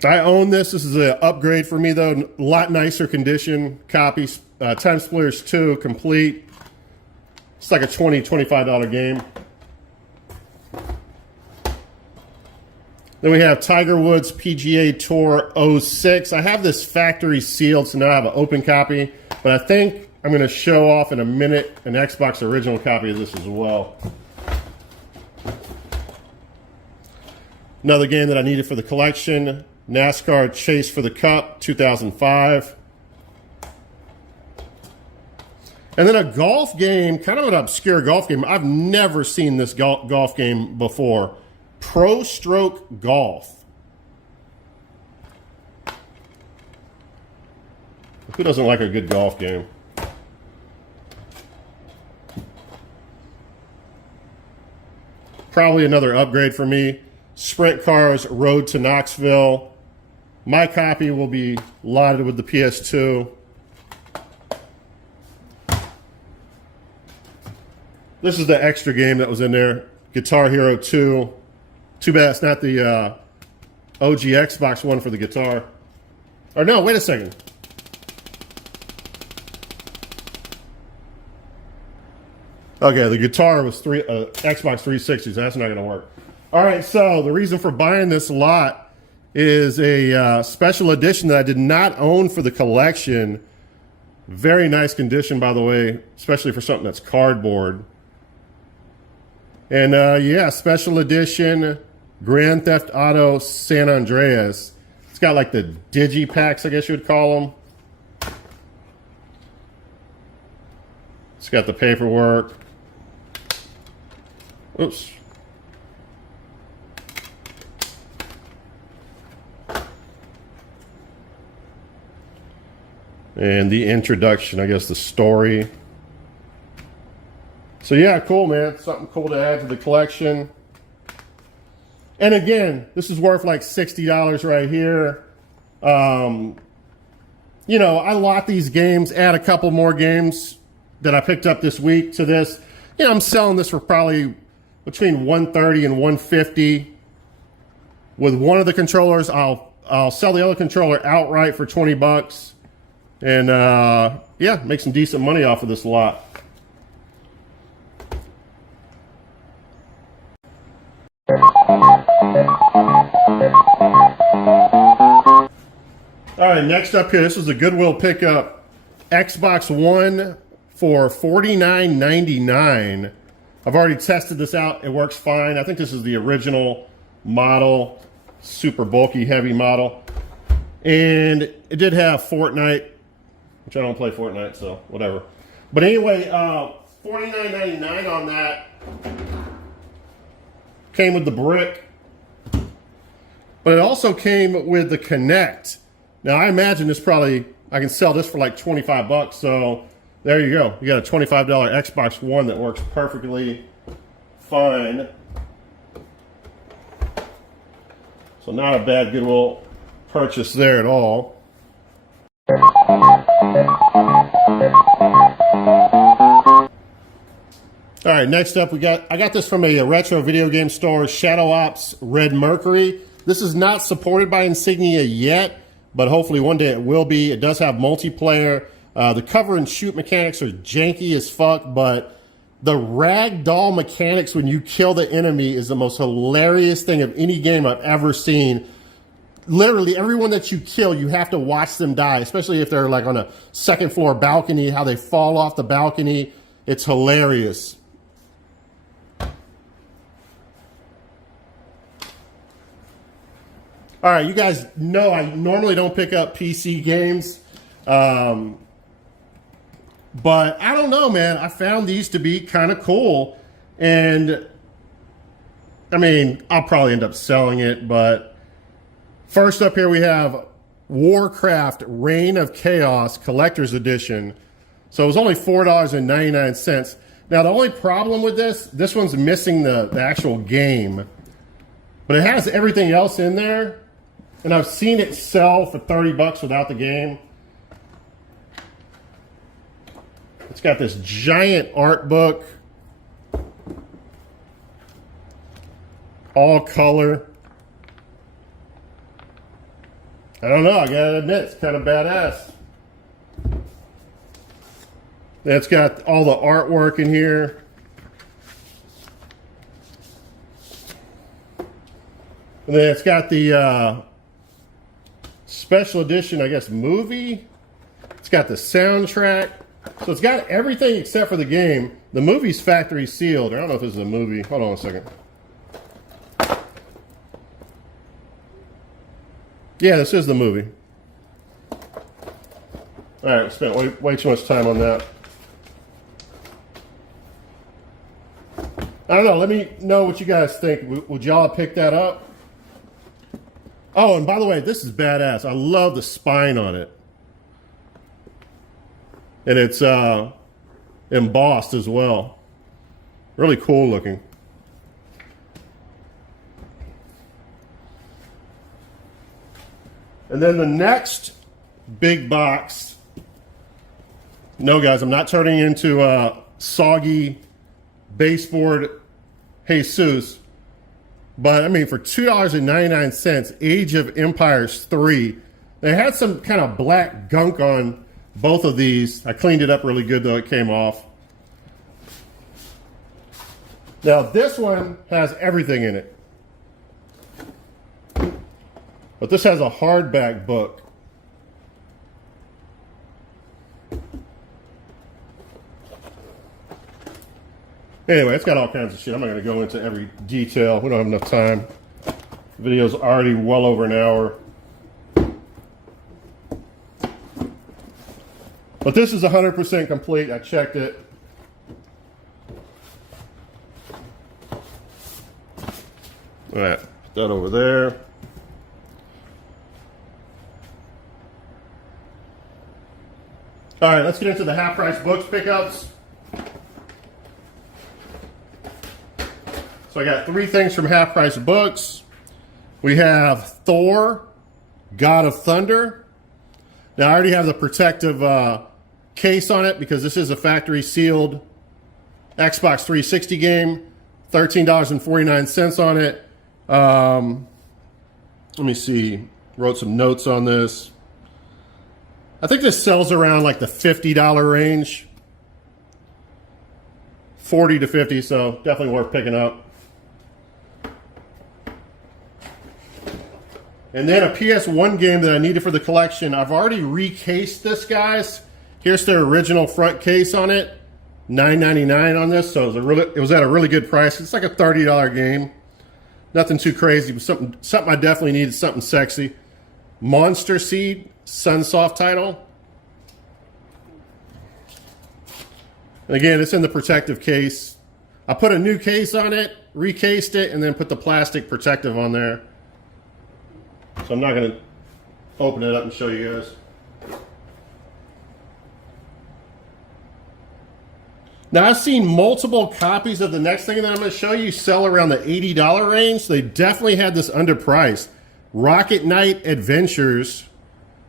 I own this. This is an upgrade for me, though. A lot nicer condition copy. Time Splitters 2, complete. It's like a $20, $25 game. Then we have Tiger Woods PGA Tour 06. I have this factory sealed, so now I have an open copy. But I think I'm going to show off in a minute an Xbox original copy of this as well. Another game that I needed for the collection, NASCAR Chase for the Cup 2005. And then a golf game, kind of an obscure golf game. I've never seen this golf game before. Pro Stroke Golf. Who doesn't like a good golf game? Probably another upgrade for me. Sprint Cars Road to Knoxville. My copy will be lotted with the PS2. This is the extra game that was in there. Guitar Hero 2. Too bad it's not the OG Xbox one for the guitar. Or no, wait a second. Okay, the guitar was Xbox 360, so that's not going to work. All right, so the reason for buying this lot is a special edition that I did not own for the collection. Very nice condition, by the way, especially for something that's cardboard. And yeah, special edition Grand Theft Auto San Andreas. It's got like the digipacks, I guess you would call them. It's got the paperwork. Oops. And the introduction, I guess the story. So yeah, cool, man. Something cool to add to the collection. And again, this is worth like $60 right here. You know, I lot these games, add a couple more games that I picked up this week to this. You know, I'm selling this for probably between $130 and $150. With one of the controllers, I'll sell the other controller outright for $20. And yeah, make some decent money off of this lot. All right, next up here, this is a Goodwill pickup. Xbox One for $49.99. I've already tested this out. It works fine. I think this is the original model, super bulky, heavy model. And it did have Fortnite, which I don't play Fortnite, so whatever. But anyway, $49.99 on that. Came with the brick. But it also came with the Connect. Now, I imagine this probably, I can sell this for like 25 bucks. So there you go. You got a $25 Xbox One that works perfectly fine. So not a bad Goodwill purchase there at all. All right, next up, I got this from a retro video game store, Shadow Ops Red Mercury. This is not supported by Insignia yet, but hopefully one day it will be. It does have multiplayer. The cover and shoot mechanics are janky as fuck, but the ragdoll mechanics when you kill the enemy is the most hilarious thing of any game I've ever seen. Literally, everyone that you kill, you have to watch them die, especially if they're like on a second floor balcony, how they fall off the balcony. It's hilarious. All right, you guys know I normally don't pick up PC games, but I don't know, man. I found these to be kind of cool, and I mean, I'll probably end up selling it, but first up here we have Warcraft Reign of Chaos Collector's Edition. So it was only $4.99. Now, the only problem with this one's missing the actual game, but it has everything else in there. And I've seen it sell for 30 bucks without the game. It's got this giant art book. All color. I don't know, I gotta admit, it's kind of badass. It's got all the artwork in here. And then it's got the special edition, I guess, movie. It's got the soundtrack. So it's got everything except for the game. The movie's factory sealed. I don't know if this is a movie. Hold on a second. Yeah, this is the movie. All right, I spent way too much time on that. I don't know. Let me know what you guys think. Would y'all pick that up? Oh, and by the way, this is badass. I love the spine on it. And it's embossed as well. Really cool looking. And then the next big box. No, guys, I'm not turning into soggy baseboard Jesus. But, I mean, for $2.99, Age of Empires 3. They had some kind of black gunk on both of these. I cleaned it up really good, though. It came off. Now, this one has everything in it. But this has a hardback book. Anyway, it's got all kinds of shit. I'm not going to go into every detail. We don't have enough time. The video's already well over an hour. But this is 100% complete. I checked it. All right, put that over there. All right, let's get into the half-price books pickups. So I got 3 things from Half Price Books. We have Thor, God of Thunder. Now I already have the protective case on it because this is a factory sealed Xbox 360 game. $13.49 on it. Let me see. Wrote some notes on this. I think this sells around like the $50 range. 40 to 50, so definitely worth picking up. And then a PS1 game that I needed for the collection. I've already recased this, guys. Here's their original front case on it. $9.99 on this, so it was at a really good price. It's like a $30 game. Nothing too crazy, but something I definitely needed, something sexy. Monster Seed, Sunsoft title. And again, it's in the protective case. I put a new case on it. recased it, and then put the plastic protective on there. So I'm not going to open it up and show you guys. Now, I've seen multiple copies of the next thing that I'm going to show you sell around the $80 range. They definitely had this underpriced. Rocket Knight Adventures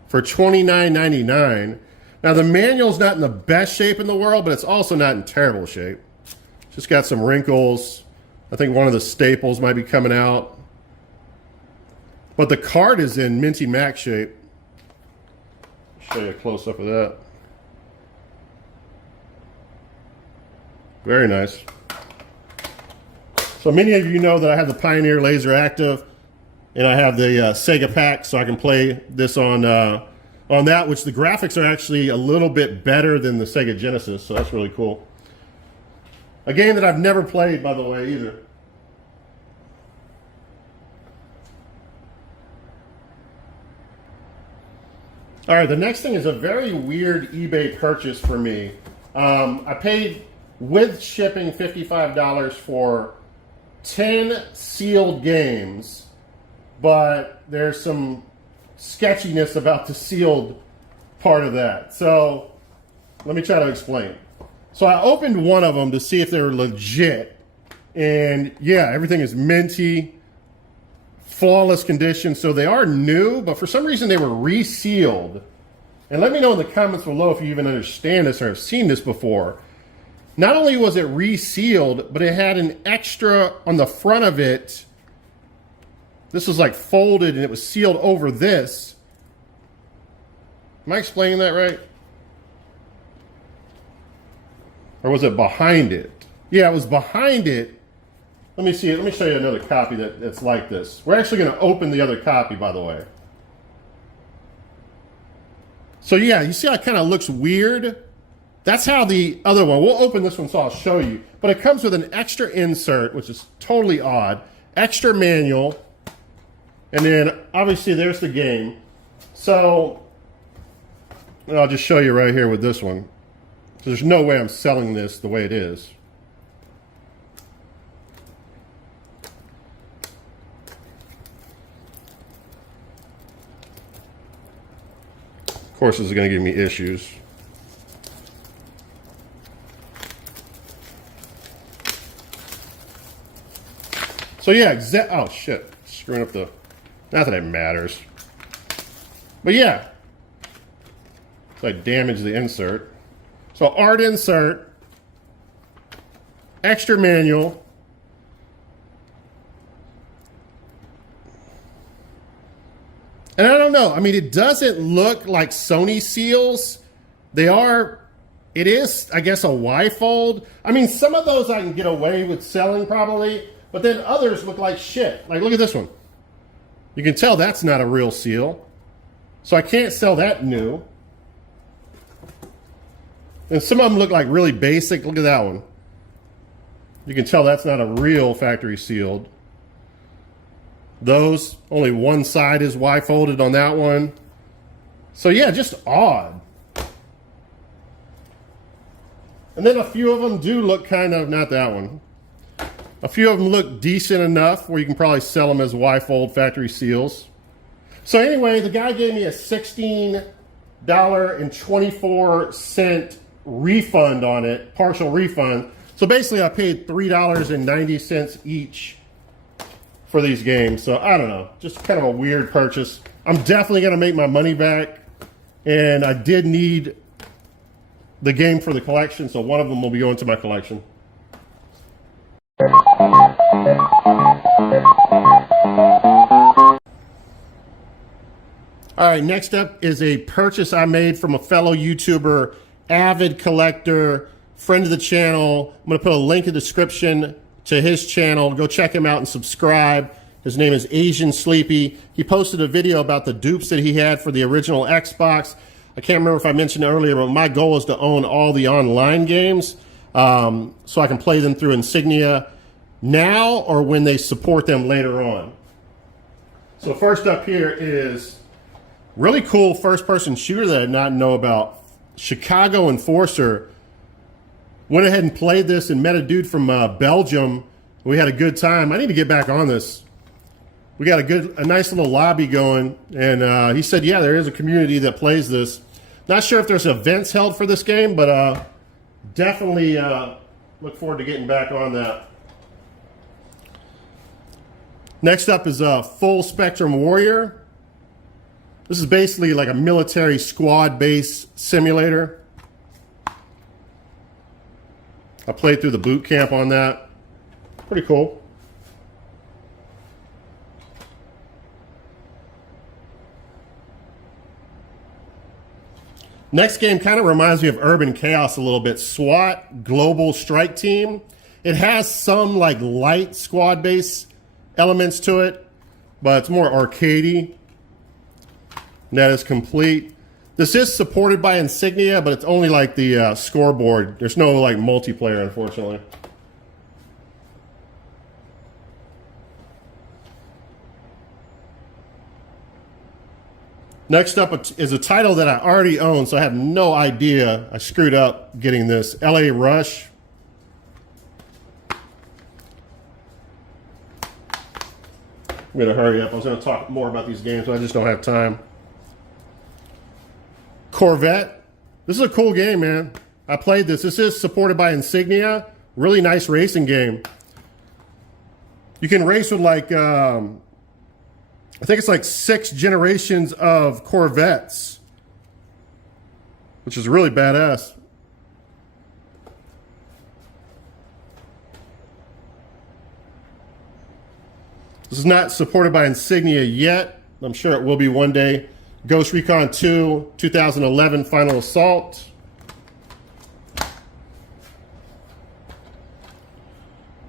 for $29.99. Now, the manual's not in the best shape in the world, but it's also not in terrible shape. Just got some wrinkles. I think one of the staples might be coming out. But the card is in minty mac shape. Show you a close-up of that. Very nice. So many of you know that I have the Pioneer Laser Active, and I have the Sega Pack, so I can play this on that, which the graphics are actually a little bit better than the Sega Genesis, so that's really cool. A game that I've never played, by the way, either. All right, the next thing is a very weird eBay purchase for me. I paid, with shipping, $55 for 10 sealed games, but there's some sketchiness about the sealed part of that. So let me try to explain. So I opened one of them to see if they were legit, and yeah, everything is minty, flawless condition. So they are new, but for some reason they were resealed. And let me know in the comments below if you even understand this or have seen this before. Not only was it resealed, but it had an extra on the front of it. This was like folded and it was sealed over this. Am I explaining that right? Or was it behind it? Yeah, it was behind it. Let me see it. Let me show you another copy that's like this. We're actually going to open the other copy, by the way. So yeah, you see how it kind of looks weird? That's how the other one, we'll open this one so I'll show you. But it comes with an extra insert, which is totally odd. Extra manual. And then obviously there's the game. So I'll just show you right here with this one. There's no way I'm selling this the way it is. Of course, this is going to give me issues. So yeah, oh shit, screwing up the, not that it matters. But yeah, so I damaged the insert. So art insert, extra manual, and I don't know, I mean, it doesn't look like Sony seals. They are, it is, I guess, a Y-fold. I mean, some of those I can get away with selling probably, but then others look like shit. Like, look at this one. You can tell that's not a real seal. So I can't sell that new. And some of them look like really basic. Look at that one. You can tell that's not a real factory sealed. Those, only one side is Y-folded on that one. So yeah, just odd. And then a few of them do look kind of, not that one. A few of them look decent enough where you can probably sell them as Y-fold factory seals. So anyway, the guy gave me a $16.24 refund on it, partial refund. So basically I paid $3.90 each for these games. So I don't know, just kind of a weird purchase. I'm definitely going to make my money back. And I did need the game for the collection, so one of them will be going to my collection. All right, next up is a purchase I made from a fellow YouTuber, avid collector, friend of the channel. I'm going to put a link in the description to his channel. Go check him out and subscribe. His name is Asian Sleepy. He posted a video about the dupes that he had for the original Xbox. I can't remember if I mentioned earlier, but my goal is to own all the online games so I can play them through Insignia now or when they support them later on. So first up here is really cool first-person shooter that I did not know about. Chicago Enforcer. Went ahead and played this and met a dude from Belgium We had a good time. I need to get back on this. We got a nice little lobby going, and he said, yeah, there is a community that plays this. Not sure if there's events held for this game, but definitely look forward to getting back on that. Next up is Full Spectrum Warrior. This is basically like a military squad-based simulator. I played through the boot camp on that. Pretty cool. Next game kind of reminds me of Urban Chaos a little bit. SWAT Global Strike Team. It has some like light squad-based elements to it, but it's more arcadey. And that is complete. This is supported by Insignia, but it's only like the scoreboard. There's no like multiplayer, unfortunately. Next up is a title that I already own, so I have no idea. I screwed up getting this. LA Rush. I'm going to hurry up. I was going to talk more about these games, but I just don't have time. Corvette. This is a cool game, man. I played this. This is supported by Insignia. Really nice racing game. You can race with like, I think it's like 6 generations of Corvettes, which is really badass. This is not supported by Insignia yet. I'm sure it will be one day. Ghost Recon 2, 2011 Final Assault.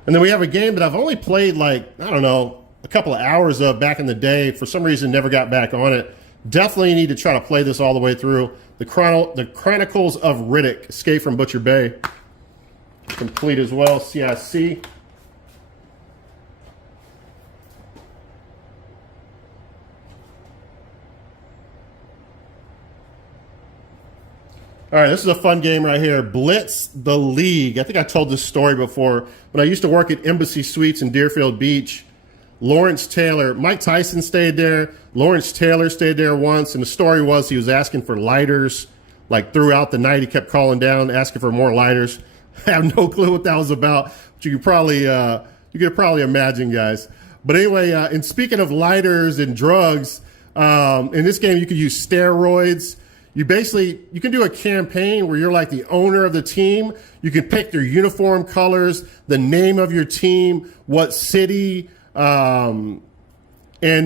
And then we have a game that I've only played like, I don't know, a couple of hours of back in the day. For some reason, never got back on it. Definitely need to try to play this all the way through. The Chronicles of Riddick, Escape from Butcher Bay. Complete as well, CIC. All right, this is a fun game right here. Blitz the League. I think I told this story before. When I used to work at Embassy Suites in Deerfield Beach, Lawrence Taylor, Mike Tyson stayed there. Lawrence Taylor stayed there once, and the story was he was asking for lighters. Like throughout the night, he kept calling down, asking for more lighters. I have no clue what that was about, but you could probably imagine, guys. But anyway, and speaking of lighters and drugs, in this game you could use steroids. You can do a campaign where you're like the owner of the team. You can pick their uniform colors, the name of your team, what city, and you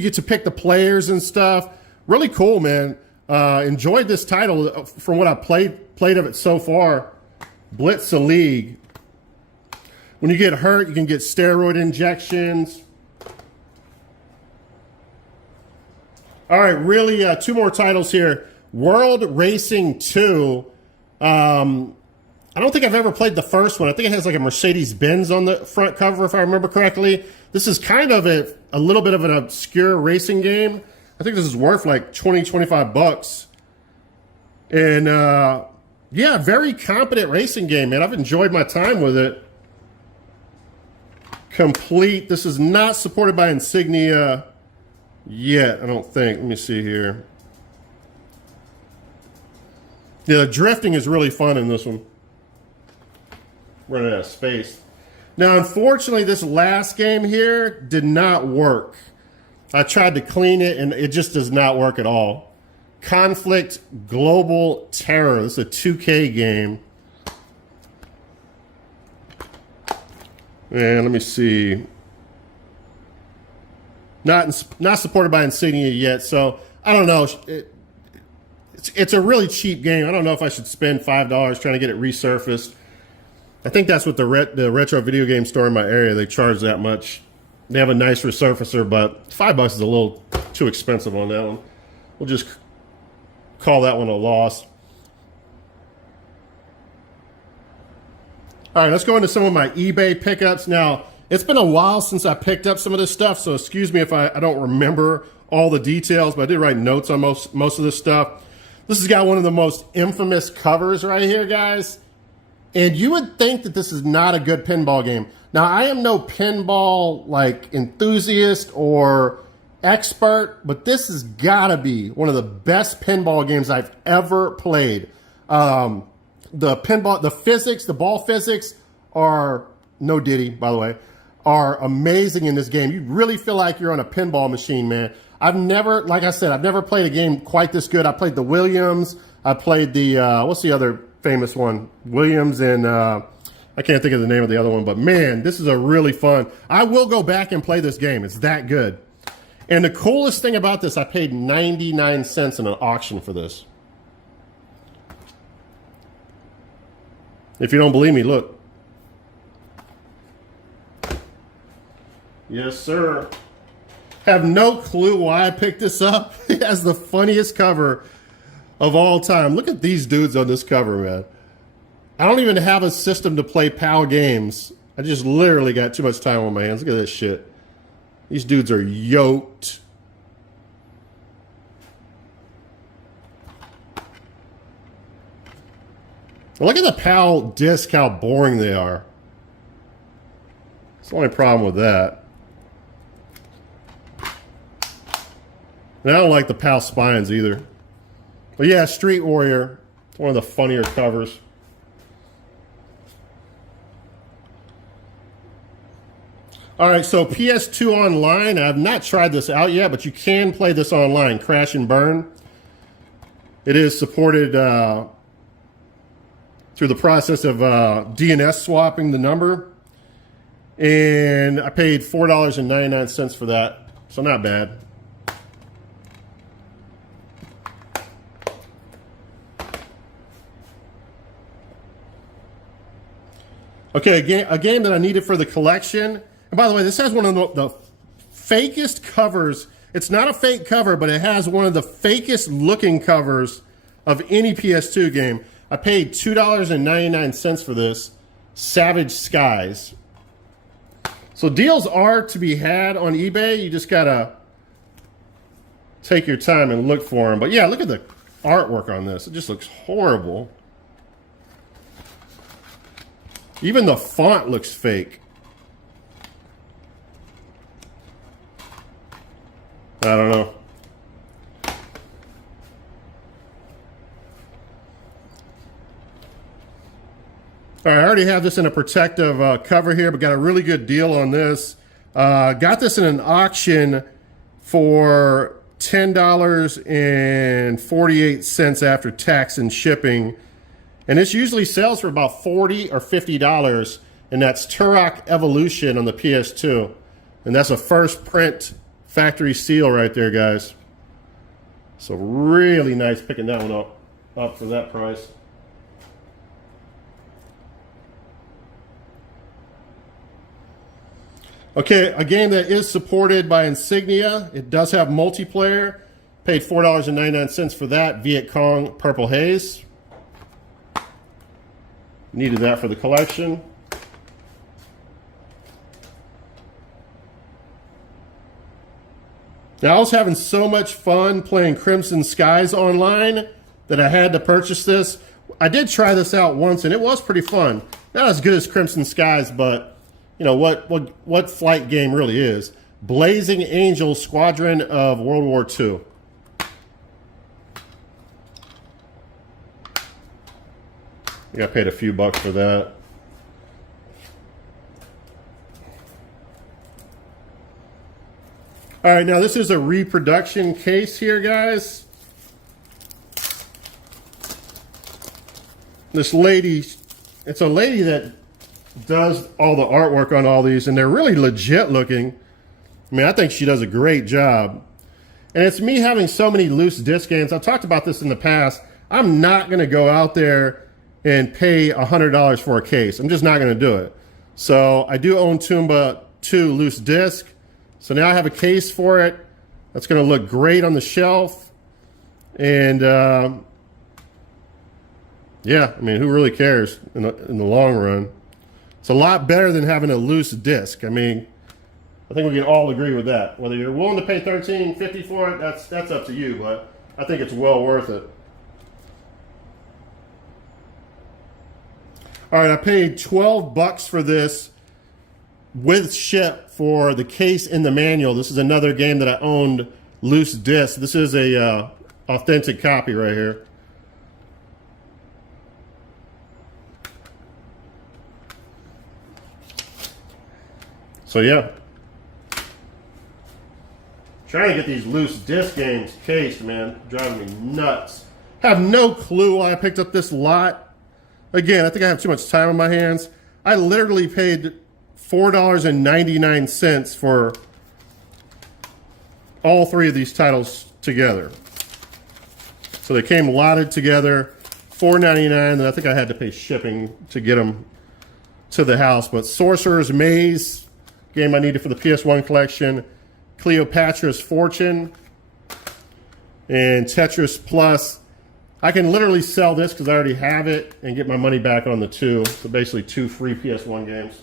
get to pick the players and stuff. Really cool, man. Enjoyed this title from what I played of it so far. Blitz the League. When you get hurt, you can get steroid injections. All right, really, 2 more titles here. World Racing 2. I don't think I've ever played the first one. I think it has like a Mercedes-Benz on the front cover, if I remember correctly. This is kind of a little bit of an obscure racing game. I think this is worth like 20, 25 bucks. And, yeah, very competent racing game, man. I've enjoyed my time with it. Complete. This is not supported by Insignia yet, I don't think. Let me see here. Yeah, drifting is really fun in this one. Running out of space. Now, unfortunately, this last game here did not work. I tried to clean it, and it just does not work at all. Conflict Global Terror. This is a 2K game. And let me see. Not supported by Insignia yet, so I don't know. It's a really cheap game. I don't know if I should spend $5 trying to get it resurfaced. I think that's what the retro video game store in my area, they charge that much. They have a nice resurfacer, but $5 is a little too expensive on that one. We'll just call that one a loss. All right, let's go into some of my eBay pickups. Now, it's been a while since I picked up some of this stuff, so excuse me if I don't remember all the details, but I did write notes on most of this stuff. This has got one of the most infamous covers right here, guys. And you would think that this is not a good pinball game. Now, I am no pinball like enthusiast or expert, but this has got to be one of the best pinball games I've ever played. The pinball, the physics, the ball physics are, no diddy, by the way, are amazing in this game. You really feel like you're on a pinball machine, man. I've never, like I said, I've never played a game quite this good. I played the Williams. I played the, what's the other famous one? Williams and, I can't think of the name of the other one, but man, this is a really fun. I will go back and play this game. It's that good. And the coolest thing about this, I paid 99 cents in an auction for this. If you don't believe me, look. Yes, sir. Have no clue why I picked this up. It has the funniest cover of all time. Look at these dudes on this cover, man. I don't even have a system to play PAL games. I just literally got too much time on my hands. Look at this shit. These dudes are yoked. Look at the PAL disc, how boring they are. That's the only problem with that. And I don't like the PAL spines either. But yeah, Street Warrior. It's one of the funnier covers. All right, so PS2 Online. I have not tried this out yet, but you can play this online. Crash and Burn. It is supported through the process of DNS swapping the number. And I paid $4.99 for that, so not bad. Okay, a game that I needed for the collection. And by the way, this has one of the fakest covers. It's not a fake cover, but it has one of the fakest looking covers of any PS2 game. I paid $2.99 for this. Savage Skies. So deals are to be had on eBay. You just gotta take your time and look for them. But yeah, look at the artwork on this. It just looks horrible. Even the font looks fake. I don't know. All right, I already have this in a protective cover here, but got a really good deal on this. Got this in an auction for $10.48 after tax and shipping. And this usually sells for about $40 or $50. And that's Turok Evolution on the PS2. And that's a first print factory seal right there, guys. So really nice picking that one up for that price. Okay, a game that is supported by Insignia. It does have multiplayer. Paid $4.99 for that. Viet Cong Purple Haze. Needed that for the collection. Now, I was having so much fun playing Crimson Skies online that I had to purchase this. I did try this out once, and it was pretty fun. Not as good as Crimson Skies, but you know what flight game really is. Blazing Angel Squadron of World War II. Yeah, I paid a few bucks for that. All right, now this is a reproduction case here, guys. This lady, it's a lady that does all the artwork on all these, and they're really legit looking. I mean, I think she does a great job. And it's me having so many loose disc games. I've talked about this in the past. I'm not going to go out there and pay $100 for a case. I'm just not going to do it. So I do own Toomba 2 loose disc. So now I have a case for it. That's going to look great on the shelf. And yeah, I mean, who really cares in the long run? It's a lot better than having a loose disc. I mean, I think we can all agree with that. Whether you're willing to pay $13.50 for it, that's up to you. But I think it's well worth it. All right, I paid $12 for this with ship for the case in the manual. This is another game that I owned loose disc. This is a authentic copy right here. So yeah, trying to get these loose disc games cased, man, driving me nuts. Have no clue why I picked up this lot. Again, I think I have too much time on my hands. I literally paid $4.99 for all three of these titles together. So they came lotted together, $4.99, and I think I had to pay shipping to get them to the house. But Sorcerer's Maze, game I needed for the PS1 collection, Cleopatra's Fortune, and Tetris Plus. I can literally sell this because I already have it and get my money back on the two. So basically 2 free PS1 games.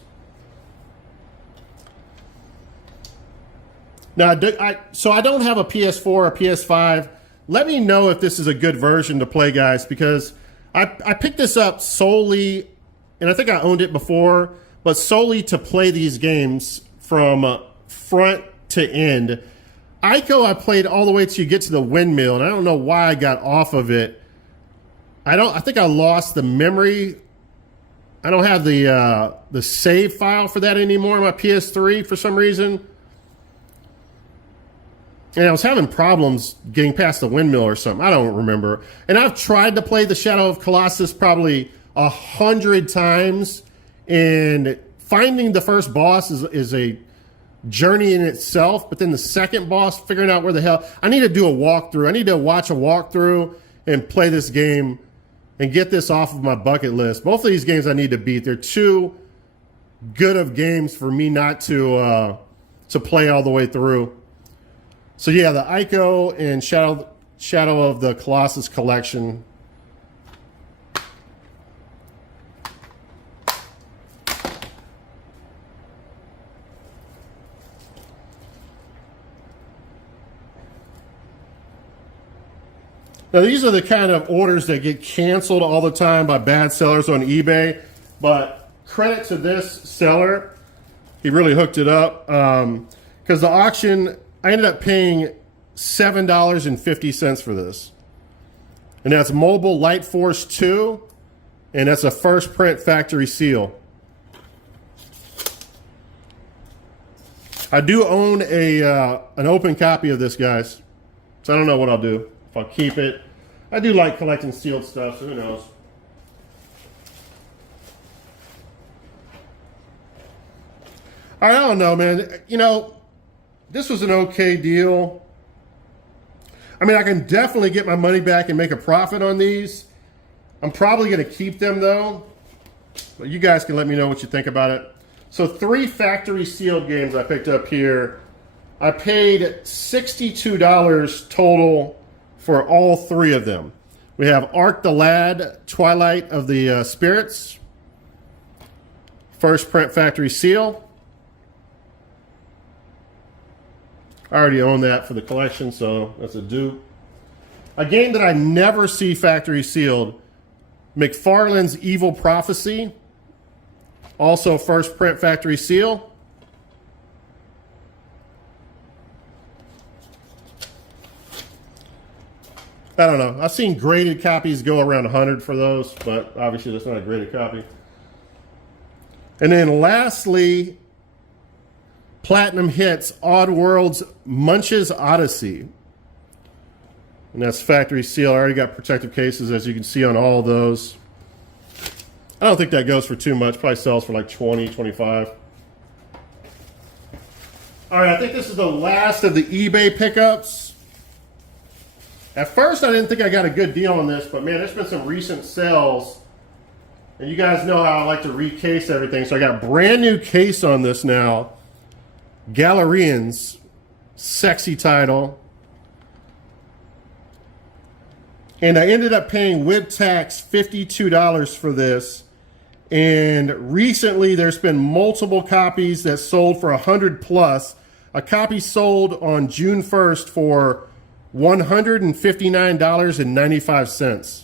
Now, so I don't have a PS4 or PS5. Let me know if this is a good version to play, guys, because I picked this up solely, and I think I owned it before, but solely to play these games from front to end. Ico, I played all the way till you get to the windmill, and I don't know why I got off of it. I think I lost the memory. I don't have the save file for that anymore on my PS3 for some reason. And I was having problems getting past the windmill or something. I don't remember. And I've tried to play the Shadow of Colossus probably 100 times. And finding the first boss is a journey in itself. But then the second boss, figuring out where the hell... I need to do a walkthrough. I need to watch a walkthrough and play this game and get this off of my bucket list. Both of these games I need to beat. They're too good of games for me not to play all the way through. So yeah, the Ico and Shadow of the Colossus collection. Now these are the kind of orders that get canceled all the time by bad sellers on eBay, but credit to this seller, he really hooked it up, because the auction, I ended up paying $7.50 for this. And that's Mobile Light Force 2, and that's a first print factory seal. I do own an open copy of this, guys. So I don't know what I'll do. If I'll keep it. I do like collecting sealed stuff, so who knows. I don't know, man. You know, this was an okay deal. I mean, I can definitely get my money back and make a profit on these. I'm probably going to keep them, though. But you guys can let me know what you think about it. So 3 factory sealed games I picked up here. I paid $62 total for all 3 of them. We have Ark the Lad, Twilight of the Spirits. First print factory seal. I already own that for the collection, so that's a dupe. A game that I never see factory sealed, McFarlane's Evil Prophecy. Also first print factory seal. I don't know. I've seen graded copies go around 100 for those, but obviously that's not a graded copy. And then lastly, Platinum Hits Odd World's Munch's Odyssey. And that's factory seal. I already got protective cases, as you can see on all of those. I don't think that goes for too much. Probably sells for like 20, 25. All right, I think this is the last of the eBay pickups. At first, I didn't think I got a good deal on this, but man, there's been some recent sales. And you guys know how I like to recase everything. So I got a brand new case on this now. Galerians, sexy title. And I ended up paying with tax $52 for this. And recently there's been multiple copies that sold for 100 plus. A copy sold on June 1st for $159.95.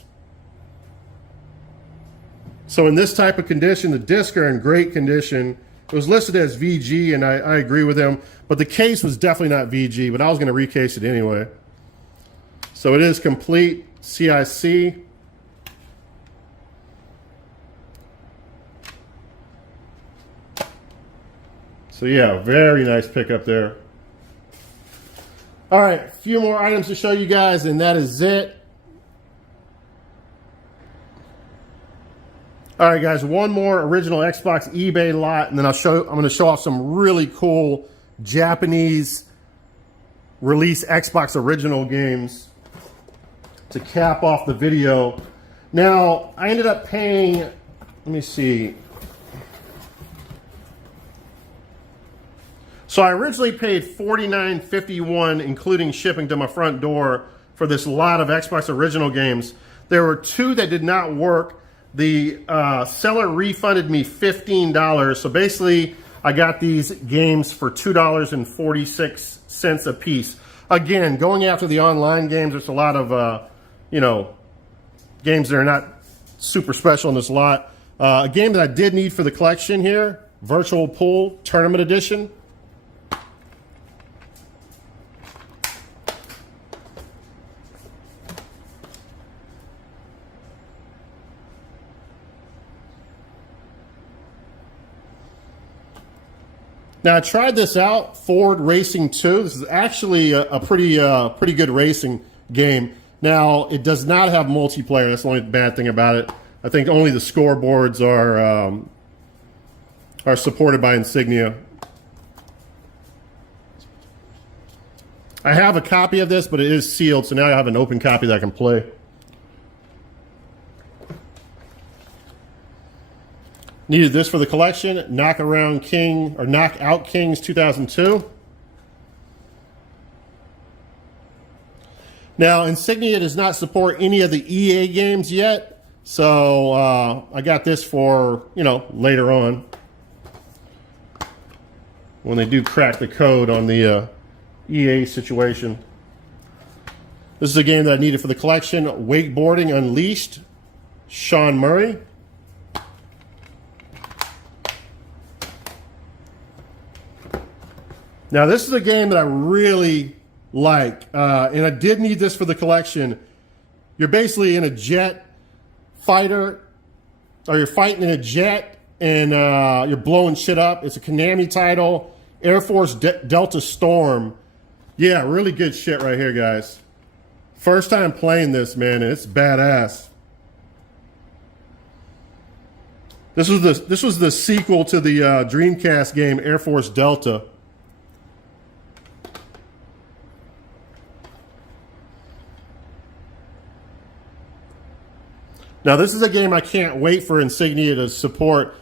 So in this type of condition, the discs are in great condition. It was listed as VG, and I agree with him, but the case was definitely not VG, but I was going to recase it anyway. So it is complete, CIC. So yeah, very nice pickup there. All right, a few more items to show you guys, and that is it. All right, guys, one more original Xbox eBay lot, and then I'm going to show off some really cool Japanese release Xbox original games to cap off the video. Now, I ended up paying, let me see. So I originally paid $49.51, including shipping to my front door, for this lot of Xbox original games. There were two that did not work. The seller refunded me $15. So basically, I got these games for $2.46 a piece. Again, going after the online games, there's a lot of, games that are not super special in this lot. A game that I did need for the collection here, Virtual Pool Tournament Edition. Now, I tried this out, Ford Racing 2. This is actually a pretty good racing game. Now, it does not have multiplayer. That's the only bad thing about it. I think only the scoreboards are supported by Insignia. I have a copy of this, but it is sealed, so now I have an open copy that I can play. Needed this for the collection, Knockout Kings 2002. Now, Insignia does not support any of the EA games yet, so I got this for, later on when they do crack the code on the EA situation. This is a game that I needed for the collection, Wakeboarding Unleashed, Sean Murray. Now, this is a game that I really like, and I did need this for the collection. You're basically in a jet fighter, or you're fighting in a jet, and you're blowing shit up. It's a Konami title, Air Force Delta Storm. Yeah, really good shit right here, guys. First time playing this, man, and it's badass. This was the sequel to the Dreamcast game, Air Force Delta. Now, this is a game I can't wait for Insignia to support.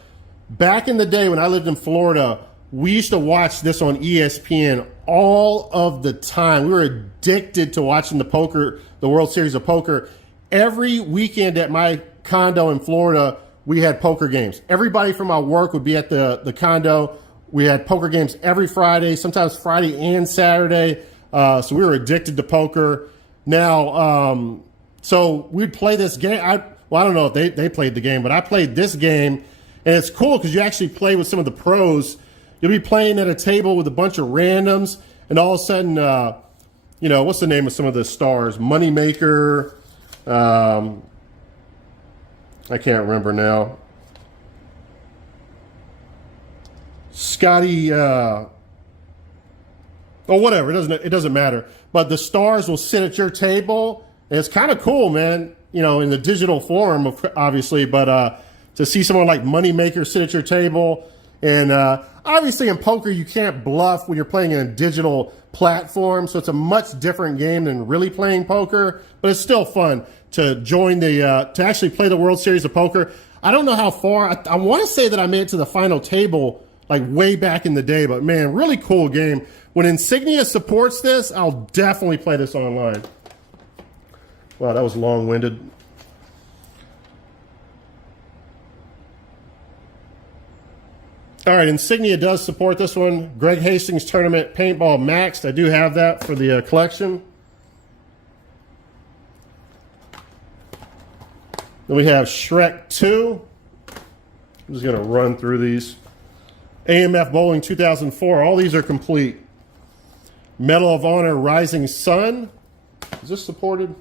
Back in the day when I lived in Florida, we used to watch this on ESPN all of the time. We were addicted to watching the World Series of Poker. Every weekend at my condo in Florida, we had poker games. Everybody from our work would be at the condo. We had poker games every Friday, sometimes Friday and Saturday. So we were addicted to poker. Now, so we'd play this game. Well, I don't know if they played the game, but I played this game, and it's cool because you actually play with some of the pros. You'll be playing at a table with a bunch of randoms, and all of a sudden, what's the name of some of the stars? Moneymaker. I can't remember now. Scotty. Whatever. It doesn't matter. But the stars will sit at your table, and it's kind of cool, man. In the digital form, obviously, but to see someone like Moneymaker sit at your table, and obviously in poker you can't bluff when you're playing in a digital platform, so it's a much different game than really playing poker, but it's still fun to join to actually play the World Series of Poker. I don't know how far, I want to say that I made it to the final table like way back in the day, but man, really cool game. When Insignia supports this, I'll definitely play this online. Wow, that was long-winded. All right, Insignia does support this one. Greg Hastings Tournament Paintball Maxed. I do have that for the collection. Then we have Shrek 2. I'm just going to run through these. AMF Bowling 2004. All these are complete. Medal of Honor Rising Sun. Is this supported?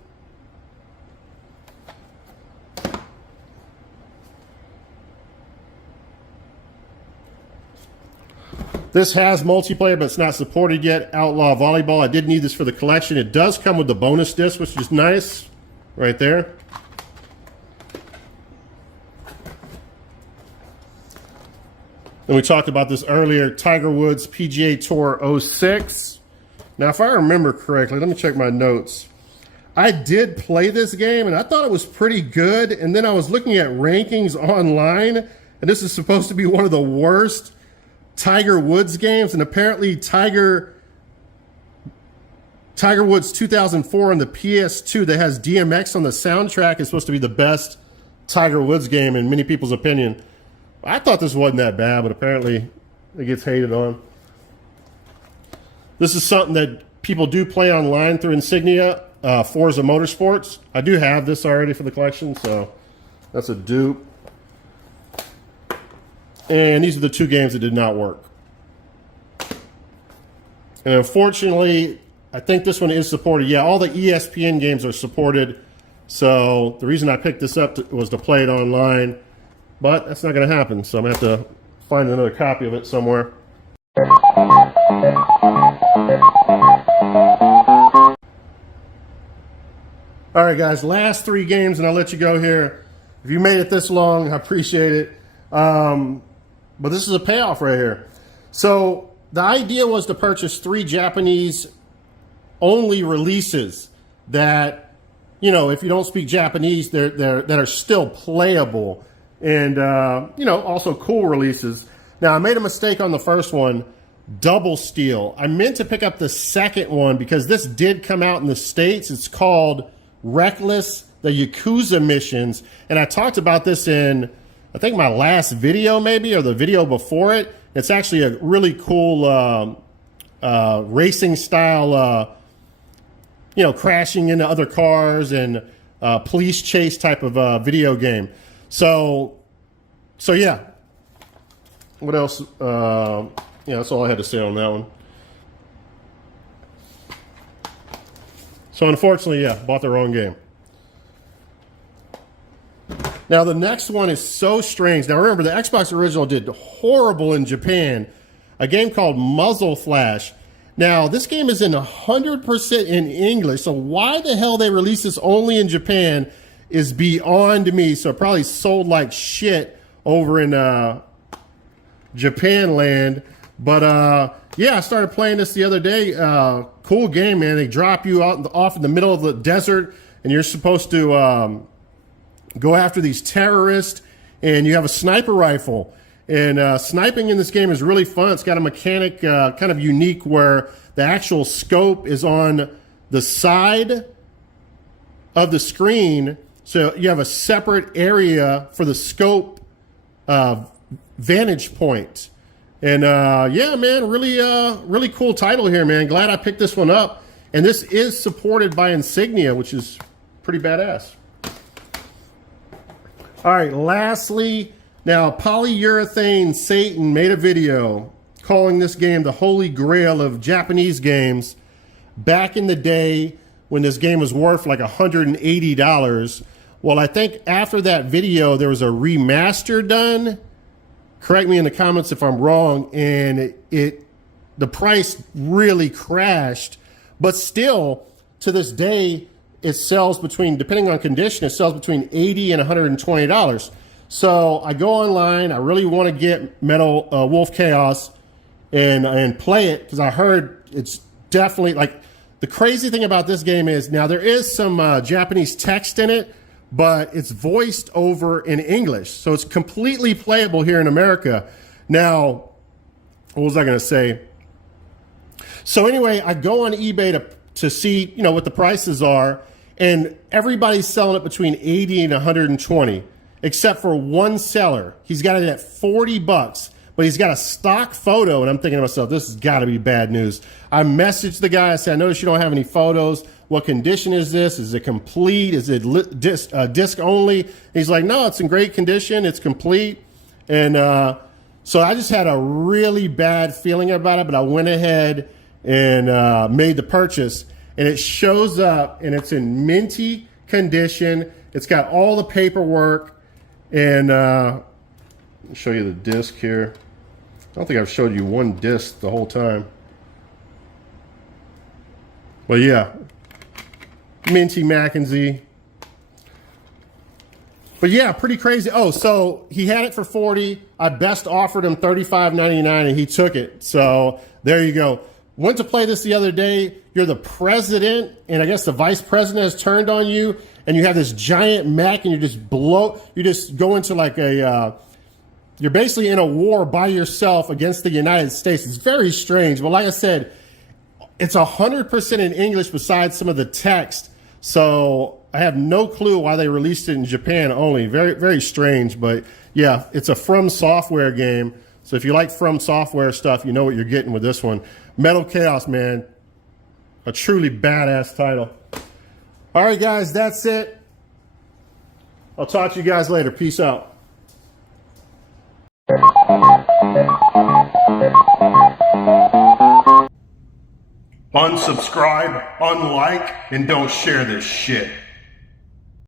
This has multiplayer, but it's not supported yet. Outlaw Volleyball. I did need this for the collection. It does come with the bonus disc, which is nice. Right there. And we talked about this earlier. Tiger Woods PGA Tour 06. Now, if I remember correctly, let me check my notes. I did play this game, and I thought it was pretty good. And then I was looking at rankings online, and this is supposed to be one of the worst Tiger Woods games, and apparently Tiger Woods 2004 on the PS2 that has DMX on the soundtrack is supposed to be the best Tiger Woods game in many people's opinion. I thought this wasn't that bad, but apparently it gets hated on. This is something that people do play online through Insignia, Forza Motorsports. I do have this already for the collection, so that's a dupe. And these are the two games that did not work. And unfortunately, I think this one is supported. Yeah, all the ESPN games are supported. So the reason I picked this up was to play it online. But that's not going to happen. So I'm going to have to find another copy of it somewhere. All right, guys, last three games, and I'll let you go here. If you made it this long, I appreciate it. But this is a payoff right here. So the idea was to purchase 3 Japanese-only releases that, you know, if you don't speak Japanese, that are still playable, and you know, also cool releases. Now, I made a mistake on the first one, Double Steel. I meant to pick up the second one because this did come out in the States. It's called Reckless, the Yakuza Missions, and I talked about this in, I think, my last video maybe, or the video before it. It's actually a really cool racing style, you know, crashing into other cars and police chase type of video game. So yeah. What else? Yeah, that's all I had to say on that one. So unfortunately, yeah, bought the wrong game. Now, the next one is so strange. Now, remember, the Xbox original did horrible in Japan. A game called Muzzle Flash. Now, this game is in 100% in English, so why the hell they released this only in Japan is beyond me. So it probably sold like shit over in Japan land. But, yeah, I started playing this the other day. Cool game, man. They drop you off in the middle of the desert, and you're supposed to go after these terrorists, and you have a sniper rifle. And sniping in this game is really fun. It's got a mechanic kind of unique where the actual scope is on the side of the screen. So you have a separate area for the scope vantage point. And yeah, man, really cool title here, man. Glad I picked this one up. And this is supported by Insignia, which is pretty badass. All right, lastly, now Polyurethane Satan made a video calling this game the holy grail of Japanese games back in the day when this game was worth like $180. Well, I think after that video, there was a remaster done. Correct me in the comments if I'm wrong, and the price really crashed. But still, to this day, it sells between, depending on condition, it sells between $80 and $120. So I go online. I really want to get Metal Wolf Chaos and play it because I heard it's definitely, like, the crazy thing about this game is now there is some Japanese text in it, but it's voiced over in English. So it's completely playable here in America. Now, what was I going to say? So anyway, I go on eBay to see, you know, what the prices are, and everybody's selling it between 80 and 120, except for one seller. He's got it at 40 bucks, but he's got a stock photo, and I'm thinking to myself, this has got to be bad news. I messaged the guy. I said, I noticed you don't have any photos. What condition is this? Is it complete? Is it disc only? And he's like, no, it's in great condition. It's complete. And so I just had a really bad feeling about it, but I went ahead and made the purchase. And it shows up, and it's in minty condition. It's got all the paperwork. And I'll show you the disc here. I don't think I've showed you one disc the whole time. But yeah, minty Mackenzie. But yeah, pretty crazy. Oh, so he had it for $40. I best offered him $35.99 and he took it. So there you go. Went to play this the other day. You're the president, and I guess the vice president has turned on you, and you have this giant Mac, and you just go into like a, you're basically in a war by yourself against the United States. It's very strange. But like I said, it's 100% in English besides some of the text. So I have no clue why they released it in Japan only. Very, very strange. But yeah, it's a From Software game. So if you like From Software stuff, you know what you're getting with this one. Metal Chaos, man. A truly badass title. All right, guys, that's it. I'll talk to you guys later. Peace out. Unsubscribe, unlike, and don't share this shit.